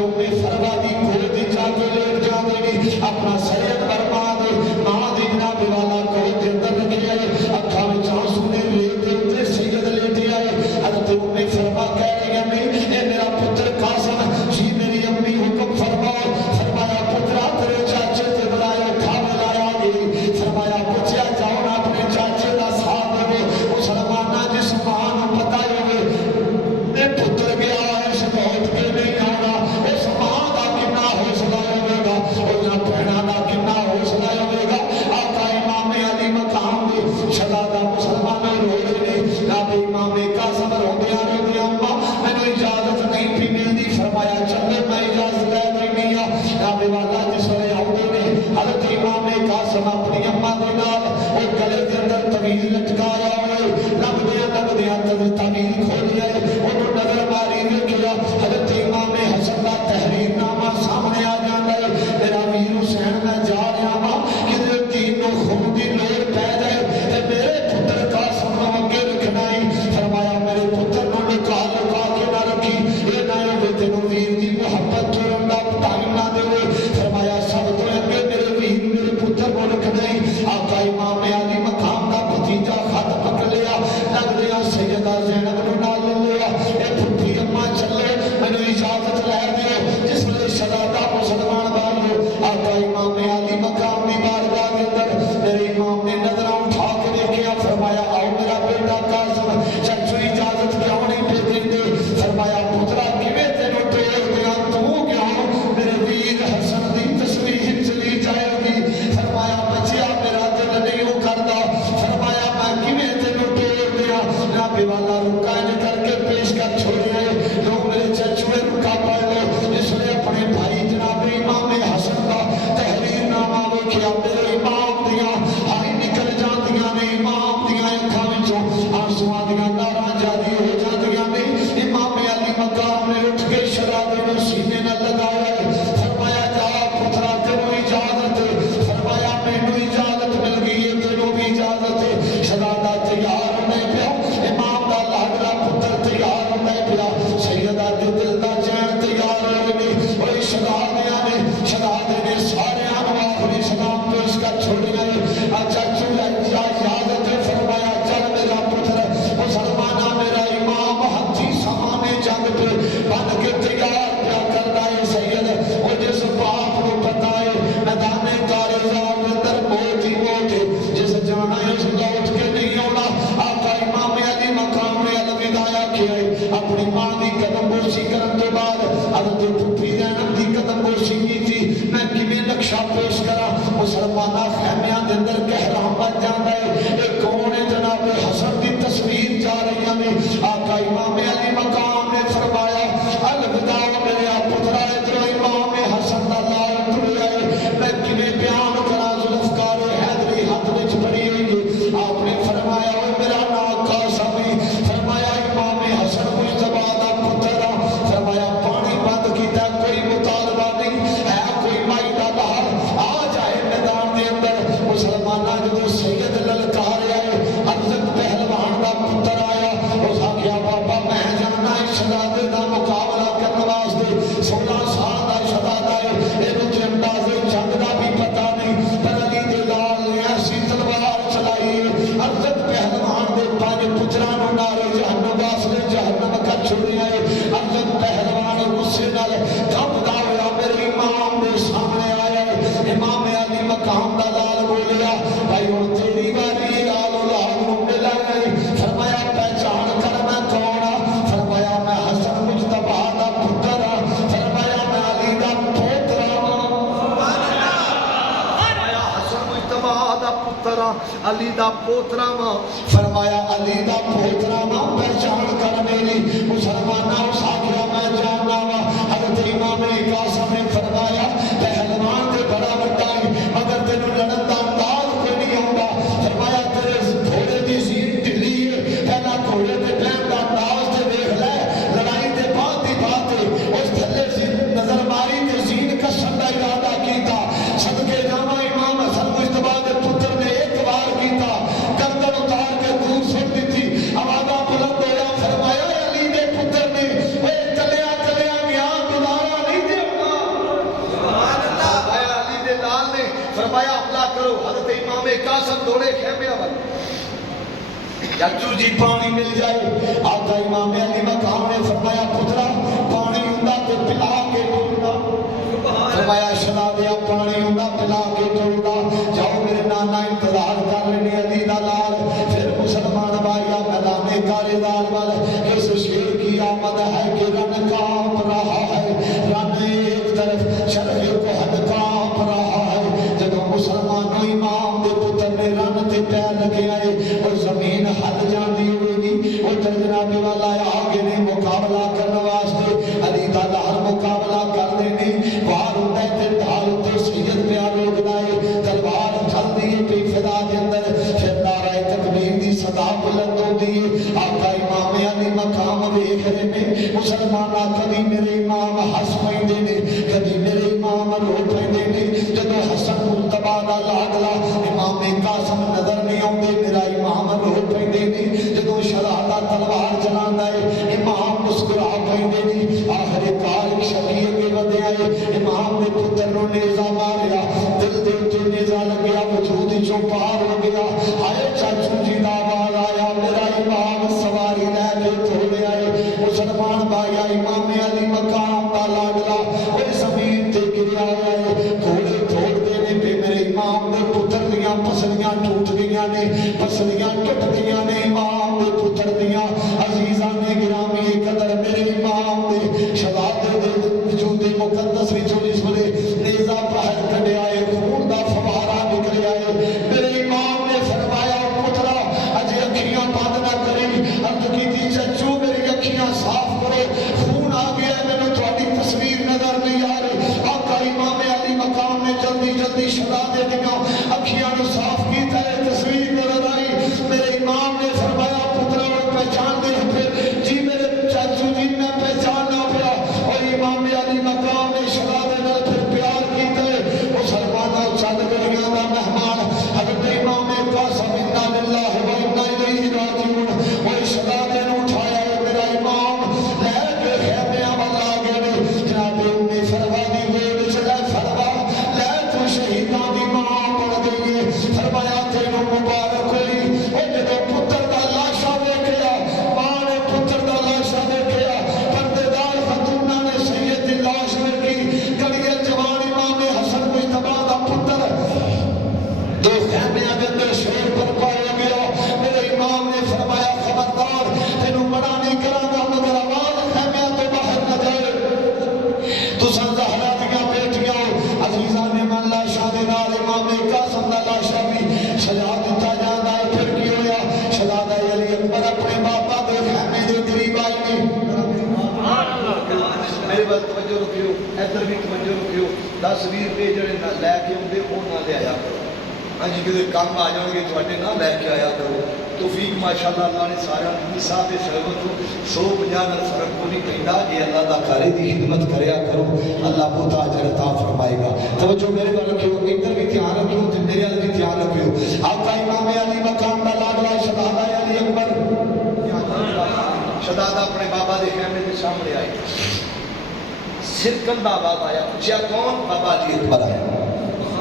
فروا دی گھوڑ دی جا کے لیٹ جانے نے اپنا سید برباد ماں دی جناب والا گھوڑ کے اندر رکھے آئے اکھا میں چانسو نے لیٹ دے سید لیٹے آئے حضرت فرما کہہ رہی ہیں اے میرا پتر قاسم جی میری امی حکم فرماؤ فرمایا پترا تیرے چاچے تے بلایا کھانا لایا گئی فرمایا بچیا جاؤ نا اپنے چاچے دا ساتھ دے مسلمانہ جس ماں نو پتہ ہوئے اے پتر گیا اس موت کے نہیں آنا اس ماں دا کتنا حوصلہ ہوئے گا اور یا بہنا دا کتنا حوصلہ ہوئے گا آقا امام علی مقام دے شدا دا مسلمانہ روڑے نے جناب امام قاسم روڑیاں اماں میں نے اجازت نہیں بھی ملتی فرمایا چلے میں اجازت لے دینی جناب والا جس نے آؤں نے حضرت امام قاسم اپنی اماں دے نال وہ گلے دے اندر طویل لٹکایا ہوئے لب دیا طویل کھولیا انہوں نظر ماری ویکھیا حضرت امام حسن دا تحریر نامہ سامنے آ جاتا ہے میرا ویر حسین میں جا رہا ہاں کہ دین نو خون دی لوڑ پہ جائے تے میرے پتر قاسم نو اگے رکھنا ہی فرمایا میرے پتر نو لکا کے نہ رکھی یہ نہ ہوئے تینوں ویر دی محبت چورن دا ٹائم نہ دے فرمایا سب تو اگے میرے ویر میرے پتر نو رکھنا ہی آقا امام علی مقام دا بھتیجا خط پکڑ لیا لگ دیا سیدہ زینب نو نال لیا اے پھٹی اماں چلے میں نے اجازت لے دیو جس نے شہادہ مسلمان بھائیو آقا امام علی مقام دی بارگاہ کے اندر میرے امام نے نظراں اٹھا کے دیکھیا فرمایا آؤ میرا بیٹا قاسم چچو اجازت کیوں نہیں دے دیندے فرمایا پترا کیویں تینوں توڑ دیا تو کیوں میرے ویر حسن دی تصویر چلی جائے گی فرمایا بچیا میرا دل نہیں ہو کردا فرمایا میں کیویں تینوں توڑ دیا جناب والا رکا کر کے پیش کر چھوڑے لوگ میرے چچو رکا پڑ لو اس نے اپنے بھائی جناب امام حسن کا تحریر نامہ ویکھیا میرے امام دیاں ہائی نکل جاندیاں نے امام دیاں اکھاں وچوں آنسواں دیاں داراں جاری ہو جاندیاں نے امام علی مقام نے اٹھ کے شرابے نو سینے نال لگایا فرمایا جا پیش کرا مسلمانہ خیمیاں دے اندر کہرام بن جانا ہے ایک کون ہے جناب حسن دی تصویر جا رہی نے آقا امام علی مقام نے فرمایا الوداع میرے پترا ادھر امام حسن دا لال ٹریا ہے میں کنے بیان کرا ذوالفقار حیدری ہاتھ وچ پڑی ہوئی ہے آپ نے فرمایا او میرا نام قاسم فرمایا امام حسن مجتبی دا پتر فرمایا پانی بند کیتا کوئی مطالبہ نہیں ہے کوئی مائی دا بہر آ جائے میدان دے اندر مسلمانہ جو سید للکار آئے حضرت پہلوان دا پتر آیا اس آگیا بابا میں جانا ہے شہزادے دا مقابلہ کرنے واسطے 16 سال دا شہزادہ ہے اینو تے اندازے جنگ دا بھی پتہ نہیں پر علی دے لال نے ایسی تلوار چلائی حضرت پہلوان دے پانچ پتراں نوں نارے جہنم واسطے جہنم کا چھڑیا ہے حضرت پہلوان غصے نال کمبدا ہوا میرے امام دے سامنے آیا ہے امام علی مقام دا لال بولیا بھائی ہن تیری واری آل اولاد نوں ملا گئی فرمایا پہچان کر میں کون ہاں فرمایا میں حسن مجتبی دا پتر ہاں فرمایا میں علی دا پوترا فرمایا حسن مجتبی دا پتر ہاں علی دا پوترا ہاں فرمایا علی دا پوترا ہاں پہچان کر میری مسلمانہ اس آگیا میں جاننا وا حضرت امام قاسم نے فرمایا پہلوان دے بڑا بڑا مگر تینوں لڑن دا انداز کوئی نہیں آؤں فرمایا تیرے گھوڑے دی زین ڈھلی ہے پہلا گھوڑے دے بہن دا انداز تے دیکھ لے لڑائی دے بعد دی بات ہے اس تھلے زین نظر ماری تے زین کشن دا ارادہ کیتا صدقے جاواں امام حسن مجتبی دے پتر نے ایک بار کیتا گردن اتار کے دور سٹ دیتی آوازاں بلند ہویا فرمایا علی دے پتر نے اے چلیا چلیا گیا گزارا نہیں دے سبحان اللہ فرمایا علی دے لال نے فرمایا حملہ کرو حضرت امام قاسم دوڑے خیمے ول چچو جی پانی مل جائے آقا امام علی مقام نے فرمایا پترا پانی ہوندا تے پلا کے ڈولدا فرمایا شہزادیا پانی ہوندا پلا کے ڈولدا جاؤ میرے نانا انتظار کر رہے علی دا لال پھر مسلمان بھائیا میدان کارزار وال اس شیر کی آمد ہے کہ رن کانپ رہا ہے رن ایک طرف شرح کو حد کانپ رہا ہے جب مسلمانوں امام دے پتر نے رن تے پیر لگے آئے اور زمین حد جاندی ہوئی اور جناب والا آگے نے مقابلہ کرنے واسطے علی دا لال مقابلہ کر لینے باہر ہوتا ہے تے ڈھال تے سید پیار لوگ دائے تلوار چلدی ہے پی فدا کے اندر پھر نعرہ تکبیر دی صدا بلند ہوتی ہے آقا امام علی مقام ویکھ رہے نے مسلمانہ کبھی میرے امام ہس پیندے نے کبھی میرے امام رو پیندے نے جدو حسن مجتبی دا لاڈلا امام قاسم نظر نہیں آندے میرا امام رو پیندے نے جدو شہزادہ تلوار چلاندا ہے امام مسکرا پیندے نے آخر کار شقی اگے ودے آئے امام نے پتر نو نیزہ ماریا دل دے تے نیزہ لگیا وجود چوں پار ہو گیا آئے چاچو جی دا آواز آیا میرا امام سواری لے کے توڑے آئے مسلمان بھائیا امام علی مقام دا لاڈلا وہ زمین تے گریا ہے گھوڑے توڑ دینے پہ میرے امام دے پتر دیاں پسلیاں ٹوٹ گئیاں نے پسلیاں ٹوٹ گئیاں نے امام دے پتر دیاں عزیزاں نے گرامی قدر میرے امام دے شہزادے دے وجود مقدس وچوں اس ویلے نیزہ باہر کڈیا ہے خون دا فوارہ نکل آئے میرے امام نے فرمایا پترا اجے اکھیاں بند نہ کری عرض کیتی چچو میری اکھیاں صاف کرو خون آ گیا ہے مینوں تہاڈی تصویر نظر نہیں آ رہی آقا امام علی مقام نے جلدی جلدی شہزادے دیاں اکھیاں نوں صاف کیتا ہے تصویر نظر آئی میرے امام نے فرمایا پترا وہ پہچان دے پھر جی میرے چاچو جی میں پہچاننا پیا اور امام علی مقام نے شہزادے نال پھر پیار کیتا ہے مسلمانوں چند گلیاں دا مہمان حضرت امام قاسم انا للہ و انا الیہ راجعون وہ شہزادے نوں اٹھایا ہے میرا امام لے کے خیمیاں ول آ گئے نے جناب ام فروا دی گود چ لے فروا لے تو شہیداں دی ماں بن گئی ہے فروا امام قاسم دا لاشا بھی سجا دیتا جانا ہے پھر کی ہویا شہزادہ علی اکبر اپنے باپا دے خیمے دے قریب آئی نہیں میرے بات توجہ رکھیو ادھر بھی توجہ رکھیو 10-20 روپے جڑے لے کے اوندے او نہ لے آیا کرو ہاں جی کدے کام آ جان گے تواڈے نہ لے کے آیا کرو توفیق ماشاءاللہ اللہ نے سارا نصاب شربت کو 150 نال فرق کو نہیں کہندا اے اللہ دا کاری دی خدمت کریا کرو اللہ بہت اجر عطا فرمائے گا توجہ میرے وال رکھیو ادھر بھی دھیان رکھیو تے میرے وال بھی دھیان رکھیو آقا امام علی مقام دا لاڈلا شہزادہ علی اکبر شہزادہ اپنے بابا دے خیمے دے سامنے آئے سرکن بابا آیا پوچھا کون بابا علی اکبر آیا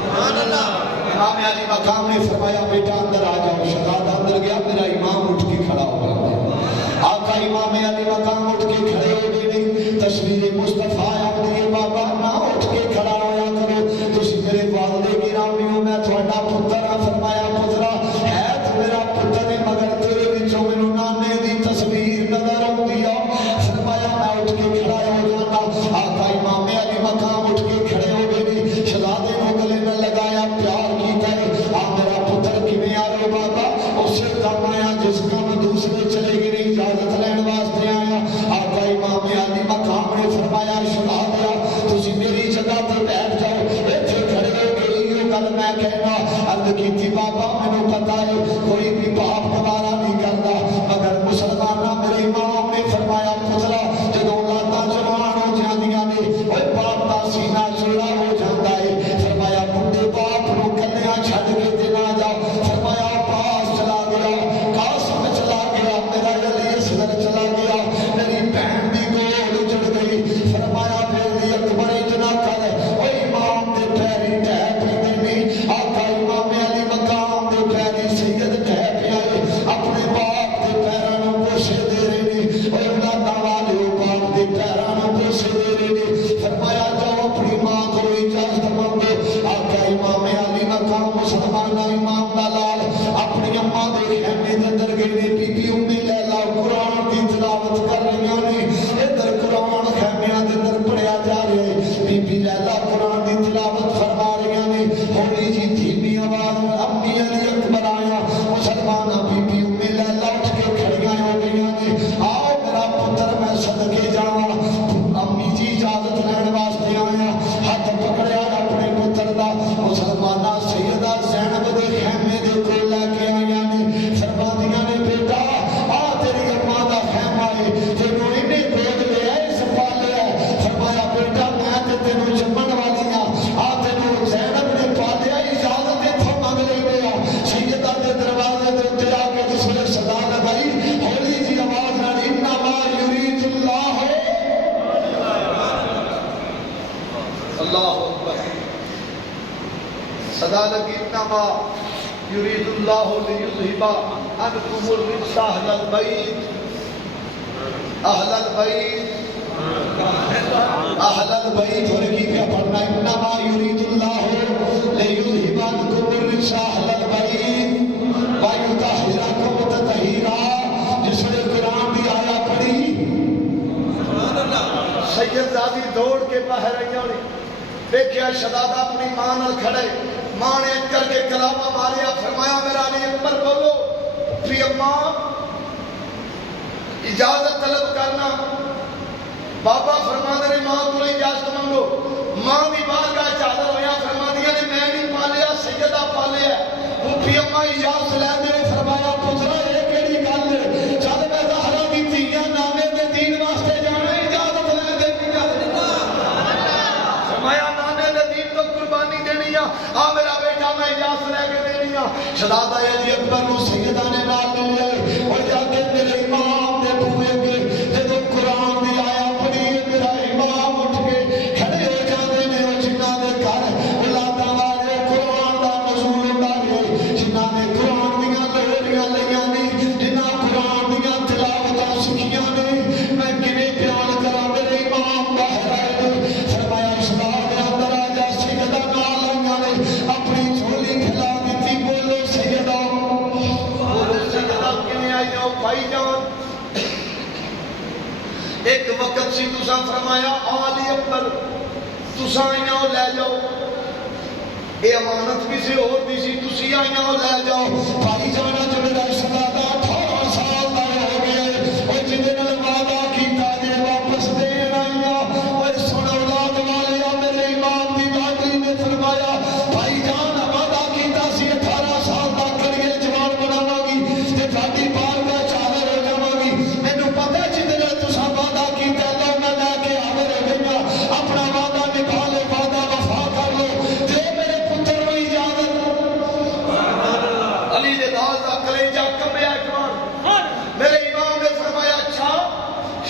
سبحان اللہ امام علی مقام نے فرمایا بیٹا اندر آ جاؤ شہزادہ اندر گیا میرا امام اٹھ کے کھڑا ہو گیا آقا امام علی مقام اٹھ کے کھڑے ہو گئے نہیں تصویر مصطفیٰ اپنے بابا نہ اٹھ کے کھڑا ہویا کرو تسی میرے والدے گرامی ہو میں تھوڑا پتر فرمایا پترا ہے تو میرا پتر مگر تیرے وچوں مینوں نانے دی تصویر نظر آتی ہے فرمایا میں اٹھ کے کھڑا ہو جانا آقا امام علی مقام اٹھ کے کھڑے ہو گئے شہزادے کو گلے میں لگایا پیار کیتا ہے میرا پتر کیویں آ رہے بابا اسے کام آیا جس کام دوسرے چلے گئے نہیں اجازت لین واسطے آیا آقا امام علی مقام نے فرمایا شہزادہ تسی میری جگہ پر بیٹھ جاؤ ایتھے کھڑے ہو گئے یہ گل میں کہنا عرض کیتی بابا مینوں پتہ ہے کوئی بھی باپ گوارا نہیں کرتا مگر مسلماناں میرے امام نے فرمایا پترا جدوں اولاداں جوان ہو جاندیاں نے اوے باپ دا سینہ چوڑا ہو جاندا ہے فرمایا بڈھے باپ نو کلیاں چھڈ کے تے نہ جا فرمایا عباس چلا گیا قاسم چلا گیا میرا علی اصغر چلا گیا میری بہن بھی گول اجڑ گئی فرمایا میری اکبر اتنا کر اوے امام دے پیری ٹہ پے نہیں آقا امام علی مقام دے پیری سید ٹہ پے آئے اپنے باپ دے پیراں نوں بوسے دے رہے نے اوے اولاداں والے باپ دے پیراں نوں بوسے دے رہے نے فرمایا جاؤ اپنی ماں کو اجازت مانگو آقا امام علی مقام مسلماناں امام دا لال اپنی اماں دے خیمے دے اندر گئے نے بی بی ام لیلا قرآن دی تلاوت کر رہی نے ادھر قرآن خیمیاں دے اندر پڑھیا جا رہا ہے بی بی لیلا قرآن دی تلاوت فرما رہی نے ہولی جی دھیمی آواز میں امی علی اکبر آیا مسلماناں بی بی ام لیلا اٹھ کے کھڑیاں ہو گئی نے آؤ میرا پتر میں صدقے جاواں امی جی اجازت لین واسطے آیا ہاتھ پکڑیا اپنے پتر دا مسلماناں سیدہ زینب دے خیمے دے کول لے کے آئیاں نے فرماندیاں نے بیٹا آ تیری اماں دا خیمہ ہے تینوں انہیں گود لیا سنبھالیا فرمایا بیٹا میں تے تینوں جمن والی ہاں آ تینوں زینب نے پالیا اجازت اتھوں منگ لینے آ سیدہ دے دروازے دے اوتے آ کے جس نے صدا لگائی ہولی جی آواز نال انما یرید اللہ اللہ اکبر صدا لگی انما یرید اللہ لیذہب عنکم الرجس اہل البیت اہل البیت اہل البیت اور کی پہ پڑھنا انما یرید اللہ لیذہب عنکم الرجس اہل البیت ویطہرکم تطہیرا جس نے قرآن دی آیا پڑھی سید زادی دوڑ کے باہر آئی ہوئی دیکھیا شہزادہ اپنی ماں نال کھڑے ماں نے اٹھ کر کے کلامہ ماریا فرمایا میرا علی اکبر بولو پھر اماں اجازت طلب کرنا بابا فرماندے نے ماں تو اجازت مانگو ماں دی بارگاہ چادر ہویا فرماندیاں نے میں نہیں پالیا سیدہ پالیا وہ پھر اماں اجازت لے دے فرمایا پترا یہ کیڑی گل ہے چل میں زہرا دی دھیاں نامے دے دین واسطے جانا اجازت لے دے فرمایا نانے دے دین تو قربانی دینی آ میرا بیٹا میں اجازت لے کے دینی شہزادہ علی اکبر نو سیدہ نے نال لے لیا اور جا کے میرے امام دے بوئے گئے جدوں قرآن دی آیا پڑھی میرا امام اٹھ کے کھڑے ہو جاندے نے او جنہاں دے گھر اولاداں والے قرآن دا نزول ہوندا ہے جنہاں نے قرآن دیاں لوریاں لئیاں نے جنہاں قرآن دیاں تلاوتاں سکھیاں نے میں کیویں بیان کراں میرے امام باہر آئے نے فرمایا اسلام دے اندر آ جا سیدہ نال آئیاں نے اپنی جھولی کھلا دیتی بولو سیدہ کیویں آئی جاؤ بھائی جان ایک وقت سی تساں فرمایا علی اکبر تساں آئیاں لے جاؤ یہ امانت کسی اور دی سی تسی آئیاں ہو لے جاؤ بھائی جانا جو میرا شہزادہ 18 سال دا ہو گیا اور جنہیں نال وعدہ کیتا جے واپس دین آئیاں اور سن اولاد والیا میرے امام دی دادی نے فرمایا بھائی جان وعدہ کیتا سی 18 سال دا کریے جوان بناواں گی تے تھاڈی بارگاہ چ حاضر ہو جاواں گی مینوں پتہ جنہیں نال تساں وعدہ کیتا اللہ میں لے کے حاضر ہو گئی اپنا وعدہ نبھا لو وعدہ وفا کر لو تے میرے پتر نوں اجازت علی دے نال دا کلیجہ کمبیا ایک بار میرے امام نے فرمایا اچھا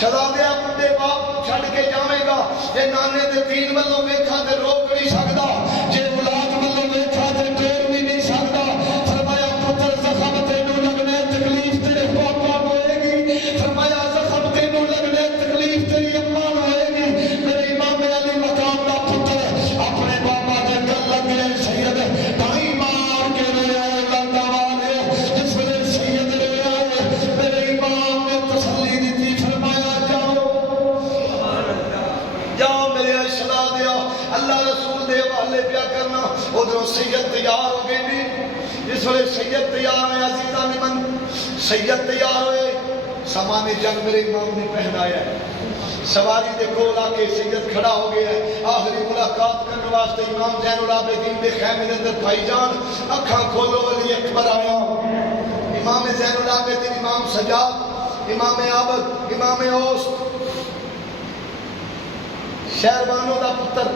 شہزادہ بڈے باپ چھڈ کے جاویں گا جے نانے دے دین والوں ویکھا تے روک نہیں سکدا جے اولاد والوں ویکھا تے ٹور بھی نہیں سکدا فرمایا پتر زخم تینوں لگنے تکلیف تیرے پاپا کو ہوئے گی فرمایا زخم تینوں لگنے تکلیف تیری اماں کو ہوئے گی میرے امام علی مقام دا پتر اپنے بابا دے گل لگے سید ڈھائی مار کے رویا لاندا والے جس ویلے سید رویا میرے امام نے تسلی دیتی فرمایا جاؤ میرے شہزادیا اللہ رسول دے حوالے پیا کرنا ادھروں سید تیار ہو گئی بھی جس ویلے سید تیار ہوئے عزیزان من سید تیار ہوئے سامان جنگ میرے امام نے پہنایا ہے سواری دے کول آ کے سید کھڑا ہو گیا ہے آخری ملاقات کرنے واسطے امام زین العابدین دے خیمے دے اندر بھائی جان اکھاں کھولو ولی اکبر آیا امام زین العابدین امام سجاد امام عابد امام اوس شہربانوں دا پتر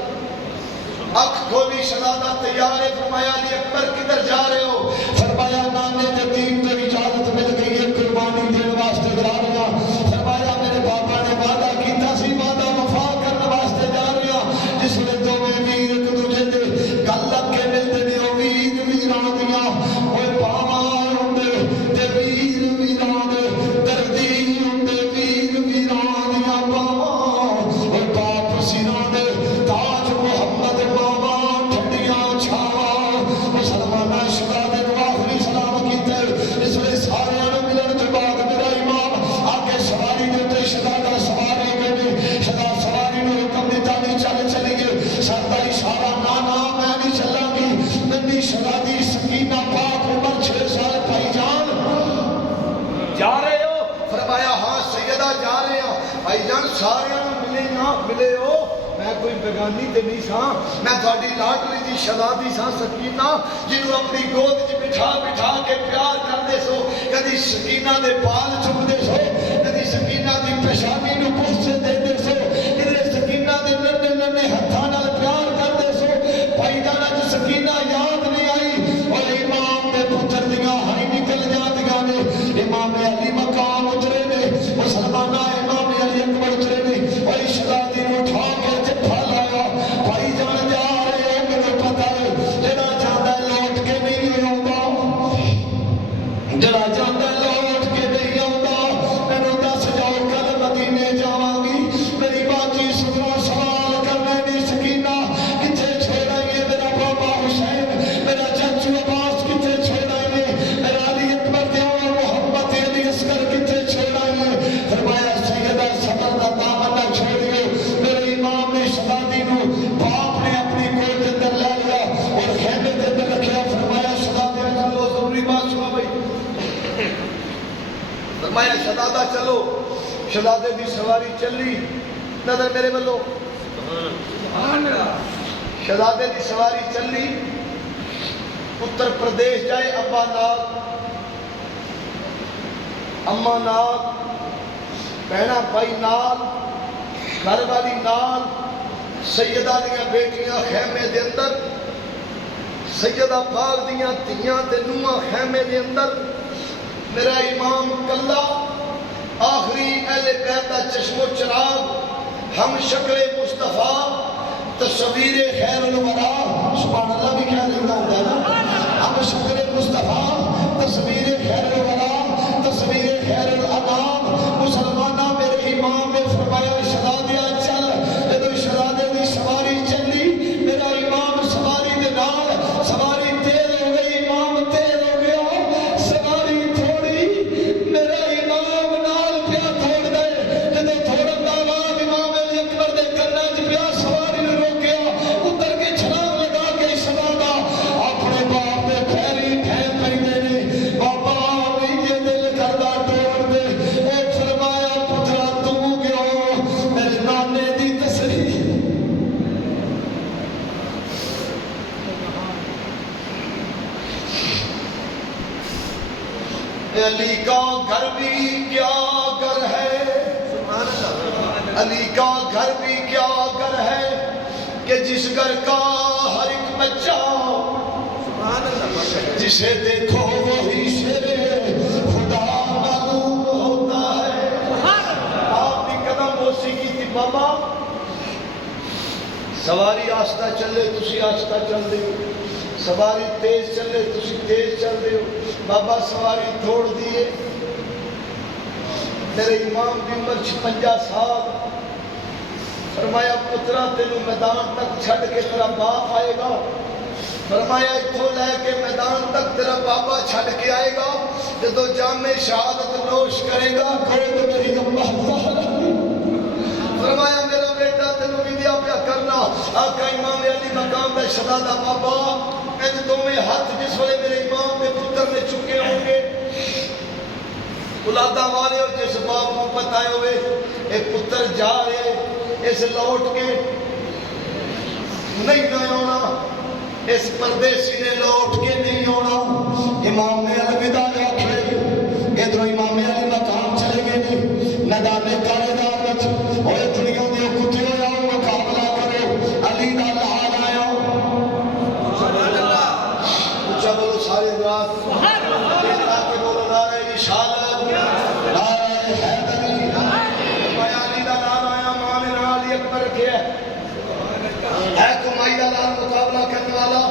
اکھ کھولی شہزادہ تیار ہے فرمایا علی اکبر کدھر جا رہے ہو فرمایا نانے دے دین تے اجازت مل گئی ہے قربانی دین واسطے جا رہے ہیں فرمایا میرے بابا نے وعدہ کیتا سی وعدہ وفا کرنے واسطے جا رہے ہیں جس ویلے دوویں ویر ایک دوجے دے گل لگ کے ملتے نے او ویر ویراں دیاں اوے باواں ہوندے تے ویر ویراں دے دردی ہوندے ویر ویراں دیاں باواں اوے باپ سیراں دے تاج محمد باواں ٹھنڈیاں چھاواں مسلماناں شہزادے نوں آخری سلام کیتے اس ویلے ساریاں نوں ملن دے بعد میرا امام آگے سواری دے تے شہزادہ سوار ہو گئے نے شہزادہ سواری نوں حکم دیتا نہیں چلی گئے سر دا اشارہ نا میں نہیں چلاں گی ننھی شہزادی سکینہ پاک عمر 6 سال بھائی جان جا رہے ہو فرمایا ہاں سیدہ جا رہے ہیں بھائی جان سارے ملے نہ ملے ہو میں کوئی بیگانی تے نہیں سا میں تھوڑی لاڈلی دی شہزادی سا سکینہ جنہوں اپنی گود وچ بٹھا کے پیار کردے سو کدی سکینہ دے بال چومدے سو کدی سکینہ دی پیشانی نوں بوسے دیندے سو کدی سکینہ دے ننھے ہتھاں نال پیار کردے سو بھائی جان اج سکینہ یاد نہیں آئی اور امام دے پتر دیاں ہائی نکل جاندیاں نے امام علی مقام اترے نے مسلمانہ امام علی اکبر اترے نے اور شہزادی نوں اٹھا کے جتھا لایا بھائی جان جا رہے ہو مینوں پتہ ہے جڑا جاندا ہے لوٹ کے نہیں آوندا جڑا جاندا ہے لوٹ کے نہیں آوندا مینوں دس جاؤ کل مدینے جاواں گی میری باجی سنو سوال کرنے دی سکینہ کتے چھوڑ آئیے میرا بابا حسین میرا چچو عباس کتے چھوڑ آئیے میرا علی اکبر دیاں محمد علی اصغر کتے چھوڑ آئیے فرمایا سیدہ صبر دا دامن نہ چھوڑیے میرے امام نے شہزادی نوں باپ نے اپنی گود دے اندر لے لیا اور خیمے دے اندر رکھیا فرمایا شہزادہ چلو ضروری بات سنو بھائی فرمایا شہزادہ چلو شہزادے دی سواری چلی نظر میرے بلو شہزادے دی سواری چلی اتر پردیش جائے ابا نال اما نال بہنا بھائی نال گھر والی نال سیدہ دیاں بیٹیاں خیمے دے اندر سیدہ پاک دیاں تیاں تے نواں خیمے دے اندر میرا امام کلا آخری اہل بیت دا چشم و چراغ ہم شکل مصطفیٰ تصویر خیر الورا سبحان اللہ بھی کہہ دیتا ہوتا ہے نا ہم شکل مصطفیٰ تصویر خیر الورا تصویر خیر الانام مسلمانہ میرے امام نے فرمایا شہزادیہ چل جدو شہزادے دی سواری چلی میرا امام سواری دے نال سواری تیز ہو گئی امام تیز ہو گیا سواری تھوڑی میرا امام نال پیا تھوڑ دے جدو تھوڑن دا آواز امام علی اکبر دے کرنا چ پیا سواری نوں روکیا اتر علی کا گھر بھی کیا گھر ہے، علی کا گھر بھی کیا گھر ہے کہ جس گھر کا ہر ایک بچہ جسے دیکھو وہی شیر خدا معلوم ہوتا ہے۔ آپ کی قدم بوسی کی تھی بابا، سواری آستہ چلے تسی آستہ چل دے ہو، سواری تیز چلے تسی تیز چل دے ہو، بابا سواری توڑ دیے۔ میرے امام کی عمر 56 سال، فرمایا پترا تینوں میدان تک چھڑ کے تیرا باپ آئے گا، فرمایا اتھوں لے کے میدان تک تیرا بابا چھڑ کے آئے گا، جدو جام شہادت نوش کرے گا گود میری اماں فرمایا میرا بیٹا تینوں ویدیا پیا کرنا۔ آقا امام علی مقام دا شہزادہ بابا ان دونوں ہاتھ جس والے میرے امام کے پتر نے چکے ہوں گے، اولادہ والے ہو جس باپ کو پتہ ہوئے ایک پتر جا رہے اس لوٹ کے نہیں نہ ہونا، اس پردیسی نے لوٹ کے نہیں ہونا۔ امام نے الوداع آکھے، ادھروں امام علی مقام چلے گئے نہیں میدان کارےدار وچ، اوے دنیا دے کتے ہویا مقابلہ کرو، علی دا لال آیا۔ سبحان اللہ، اچھا بولو سارے رات سبحان اللہ کے بولو نعرہ رسالت، نعرہ حیدری، علی دا لال آیا، ماں نے نام علی اکبر رکھے ہے کمائی دا لال مقابلہ کرنے والا،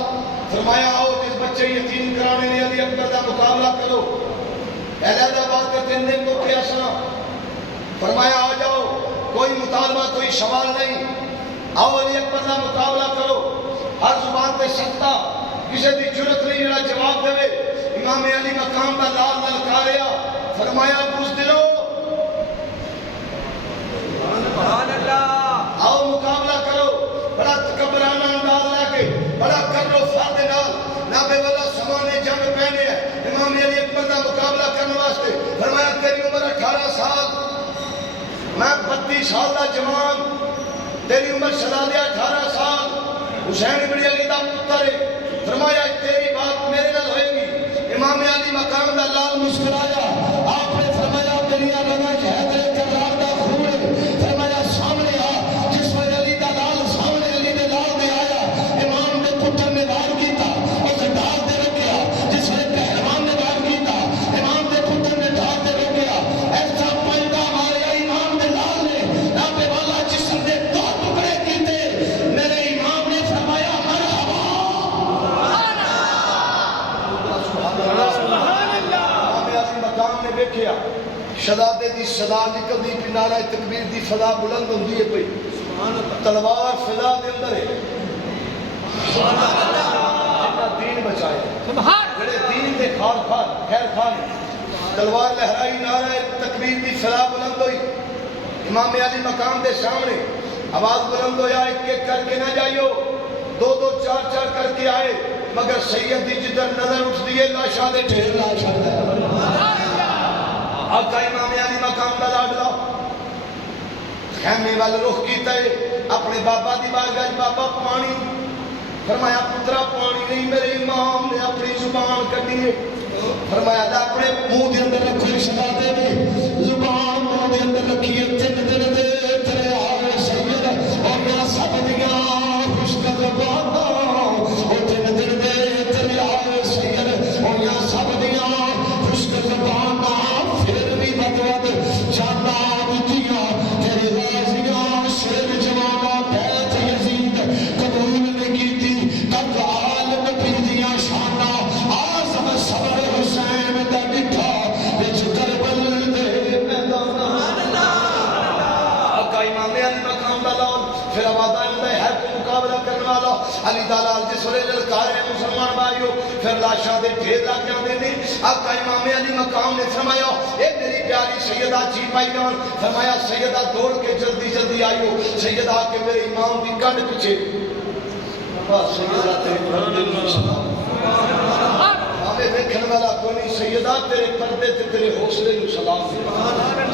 فرمایا آؤ جس بچے یتیم کرانے نے علی اکبر دا مقابلہ کرو، اہل آباد کا 3 دن کو کیا سنا، فرمایا آ جاؤ کوئی مطالبہ کوئی سوال نہیں، آؤ علی اکبر دا مقابلہ کرو، ہر زبان پہ سکتا کسی دی جرت نہیں جڑا جواب دے۔ امام علی مقام دا لال للکاریا، فرمایا بزدلو آؤ مقابلہ کرو، بڑا تکبرانہ انداز لے کے بڑا کرو فاتح نال نابے والا سمانے جنگ پہنے ہیں امام علی اکبر دا مقابلہ کرنے واسطے، فرمایا تیری عمر 18 سال، میں 32 سال دا جوان، تیری عمر شہزادے 18 سال، حسین بن علی دا پتر ہے، فرمایا تیری بات میرے نال ہوئے گی۔ امام علی مقام دا لال مسکرایا، آپ نے فرمایا میری آلنا حیدر کرار دا خون ہے، فرمایا سامنے آ، جس پر علی دا لال سامنے علی دے لال دے آیا، امام دے پتر نے وار کیتا اسے ڈال دے رکھیا، جس پر پہلوان نے وار کیتا امام دے پتر نے ڈال دے رکھیا، ایسا پلٹا ماریا امام دے لال نے، نابے والا جسم دے 2 ٹکڑے کیتے، میرے امام نے فرمایا مرحبا سبحان اللہ۔ امام علی مقام نے دیکھیا شہزادے دی صدا نکلدی پئی، نعرہ تکبیر دی فضا بلند ہوندی ہے پئی، تلوار فضا دے اندر ہے، سبحان اللہ، جنہ دین بچائے جڑے دین دے خیر خان تلوار لہرائی، نعرہ تکبیر دی فضا بلند ہوئی، امام علی مقام دے سامنے آواز بلند ہویا، ایک ایک کر کے نہ جائیو، 2 4 کر کے آئے، مگر سید دی جدر نظر اٹھ دیئے لاشاں دے ڈھیر لاشاں دے آقا امام علی مقام دا لاڈلا خیمے وال رخ کیتا ہے، اپنے بابا دی بارگاہ بابا پانی، فرمایا پترا پانی نہیں، میرے امام نے اپنی زبان کٹی ہے، فرمایا دا اپنے منہ دے اندر رکھو شہزادے نے زبان منہ دے اندر رکھیے، 3 دن دے تیرے آئے سید اور میرا سب دیاں خوشک زبانہ، اور 3 دن دے تیرے آئے سید اور میرا سب دیاں خوشک زبانہ، پھر بھی بدود جانا دتیاں تیرے غازیاں، شیر جوانا بیت یزید قبول نے کیتی، تب عالم پیدیاں شانہ، آزم صبر حسین دا مٹھا وچ کربل دے میدانہ۔ آقا امام علی مقام دا لال پھر آوازہ اندہ ہے کو مقابلہ کرنے والا، علی دلال جس ولی للکارے مسلمان بھائیو، پھر لاشاں دے ڈھیر لاکھ آندے نے۔ آقا امام علی مقام نے فرمایا اے میری پیاری سیدہ جی پائی جان، فرمایا سیدہ دوڑ کے جلدی جلدی آئیو، سیدہ آکے میرے امام دی کڈ پیچھے، سیدہ تیرے پردے میں سلام، ہمیں دیکھنے والا کوئی نہیں، سیدہ تیرے پردے تے تیرے حوصلے میں سلام،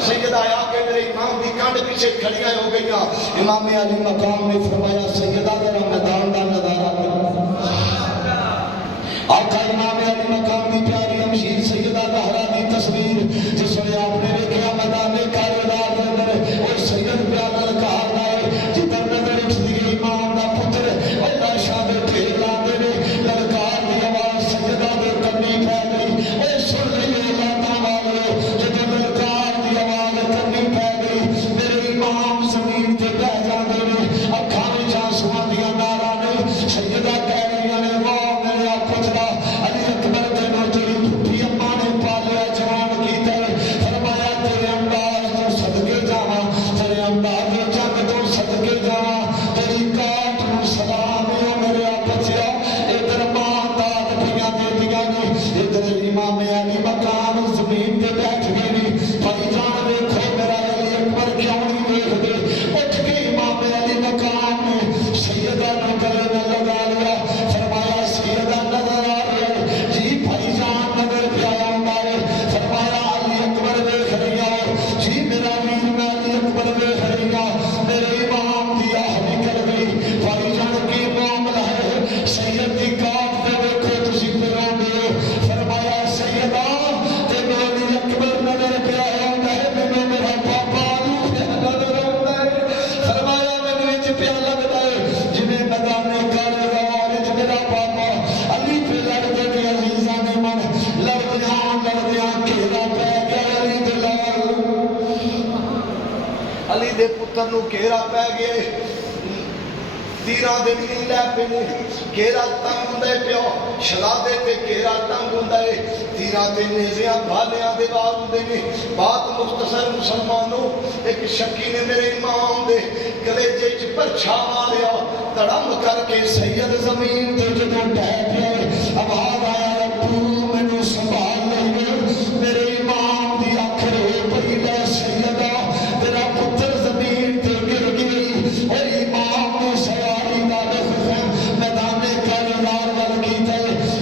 سیدہ آکے میرے امام دی کڈ پیچھے کھڑیاں ہو گئیاں۔ امام علی مقام نے فرمایا سیدہ ذرا میدان دا نظارہ کرو، آقا امام علی مقام دی پیاری امشیر سیدہ زہرا دی تصویر سیدہ کہہ رہی نے واہ میرا پوچھنا علی اکبر تینوں تیری پھوپھی اماں نے پالیا جوان کیتا ہے فرمایا تیرے انداز تو صدقے جاواں تیرے انداز جنگ تو صدقے جاواں تیری کاٹ نو سلام ہے میرا بچیا ادھر ماں داد پیاں دیتیاں نے ادھر امام علی مقام زمین تے بیٹھ گئے نے بھائی جان ویکھو میرا علی اکبر کیوں نہیں ویکھدے اٹھ کے امام علی مقام نے سیدہ نو گلے میں لگا لیا فرمایا سیدہ نظر آ رہے جی بھائی جان نظر پہ آیا ہوں فرمایا علی اکبر ویکھ رہی ہوں جی میرا ویر میں علی اکبر ویکھ رہی ہوں میرے امام دی آہ نکل گئی بھائی جان کی معاملہ ہے سید دی کاٹ پہ ویکھو تسی پہ روندے ہو فرمایا سیدہ تے علی اکبر نظر پہ آیا ہوں مینوں میرا پاپا علی پہ نظر آتا ہے فرمایا مینوں وچ پیا لگدا ہے جویں میدان کالے غار وچ میرا پاپا علی پہ لڑدے تے عزیزاں نے من لڑدیاں گھیرا پہ گیا علی دے لال علی دے پتر نو گھیرا پہ گئے تیراں دے نہیں لے پے نے گھیرا تنگ ہوندا پیو شہزادے تے گھیرا تنگ ہوندا ہے تیراں تے نیزیاں بھالیاں دے وار ہوندے نے بات مختصر مسلمانوں ایک شکی نے میرے امام دے کلیجے وچ پرچھا ماریا تڑم کر کے سید زمین تے جدوں ڈہ پیا آواز آیا ربو مینوں سنبھال لے میرے امام دی اکھ رو پئی لے سیدہ تیرا پتر زمین تے گر گئی اور امام نے سواری دا رخ میدان کالار ول کیتا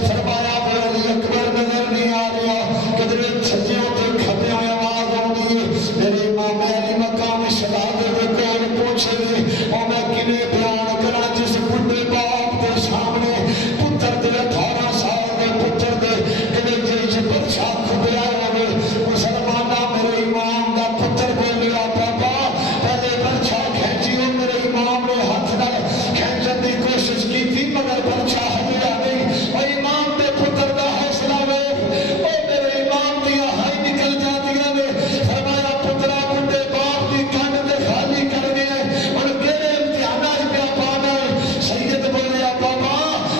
فرمایا وہ علی اکبر نظر نہیں آ رہا کدھر چھجیاں تے کھبیاں آواز آندی ہے میرے امام علی مقام شہزادے دے کول پوچھے نے او میں کنے بیان کراں جس بڈھے باپ دے سامنے پتر دے 18 سال دے پتر دے کلیجے وچ پرچھا کھبیا ہوے مسلماناں میرے امام دا پتر بولیا بابا پہلے پرچھا کھینچیو میرے امام نے ہاتھ نال کھینچن دی کوشش کی تھی مگر پرچھا ہلیا نہیں او امام دے پتر دا حوصلہ ویکھ او میرے امام دی ہائی نکل جاندیاں نے فرمایا پترا بڈھے باپ دی کنڈ تے خالی کر گئے ہن کیڑے امتحاناں وچ پیا پانا ہے سید بولیا بابا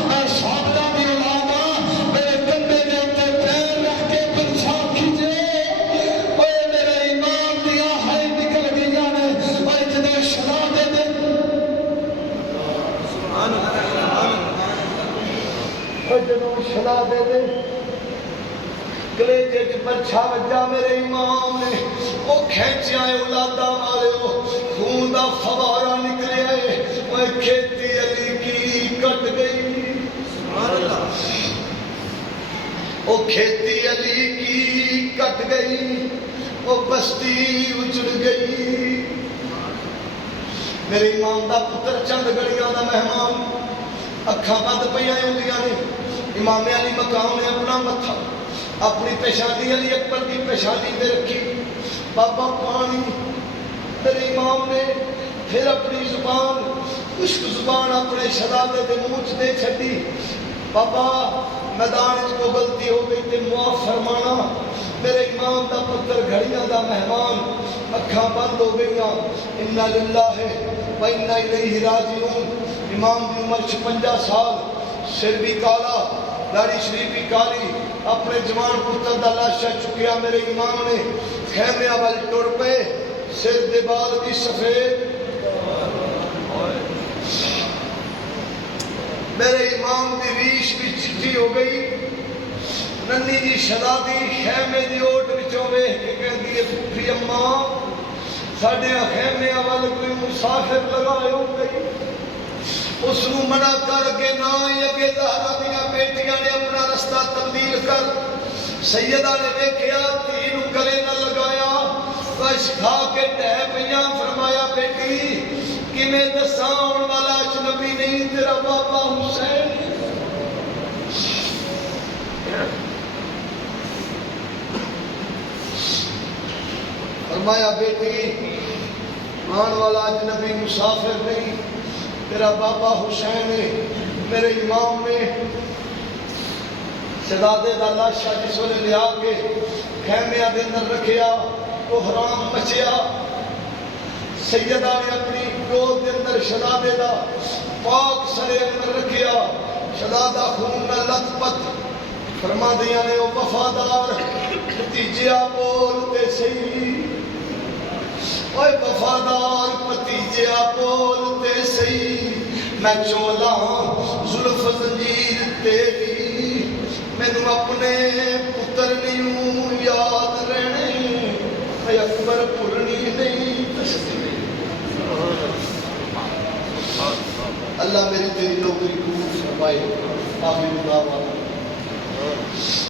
میں صابرہ دی اولاد ہاں میرے کندھے دے اوتے پیر رکھ کے پرچھا کھچے اوے میرے امام دی ہائی نکل گئیاں نے اوے جدوں شہزادے دے جدوں شہزادے دے کلیجے وچ پرچھا وجا میرے امام نے او کھینچیا اے اولاداں والےو خون دا فوارا نکلیا اے اوے کھیتی علی کی کٹ گئی سبحان اللہ او کھیتی علی کی کٹ گئی او بستی اجڑ گئی میرے امام دا پتر چند گھڑیاں دا مہمان اکھاں بند پیاں ہوندیاں نے امام علی مقام نے اپنا متھا اپنی پیشانی علی اکبر کی پیشانی پہ رکھی بابا پانی میرے امام نے پھر اپنی زبان خشک زبان اپنے شہزادے دے منہ دے چھڈی بابا میدان وچ کو غلطی ہو گئی تے معاف فرمانا میرے امام دا پتر گھڑیاں دا مہمان اکھاں بند ہو گئیاں انا للہ و انا الیہ راجعون امام دی عمر 56 سال سر بھی کالا داڑھی شریف بھی کالی اپنے جوان پتر دا لاشا چکیا میرے امام نے خیمے ول ٹر پے سر دے بال بھی سفید میرے امام دی ریش بھی چٹی ہو گئی ننی جی شہزادی خیمے دی اوٹ وچوں ویکھ کے کہندی ہے پھپھی اماں ساڈے خیمے ول کوئی مسافر لگائے ہو گئی اس نو منع کر کے نہ اگے زہرا دیاں بیٹیاں نے اپنا رستہ تبدیل کر سیدہ نے ویکھیا دھی نو گلے نہ لگایا کش کھا کے ڈہ پیاں فرمایا بیٹی کیویں دساں آن والا اجنبی نہیں تیرا بابا حسین فرمایا بیٹی آن والا اجنبی مسافر نہیں تیرا بابا حسین ہے میرے امام نے شہزادے دا لاشا جس ویلے لیا کے خیمے دے اندر رکھیا وہ حرام مچیا سیدہ نے اپنی گود دے اندر شہزادے دا پاک سرے اندر رکھیا شدادہ خون نہ لت پت فرما دیا نے وہ وفادار بھتیجیا بولتے سی اوے وفادار بھتیجیا بولتے سی میں چولا زلف زنجیر تیری مینوں اپنے پتر نیوں یاد رہنے میں اکبر پرنی نہیں دستی اللہ میری تیری نوکری قبول فرمائے آخری دعوانا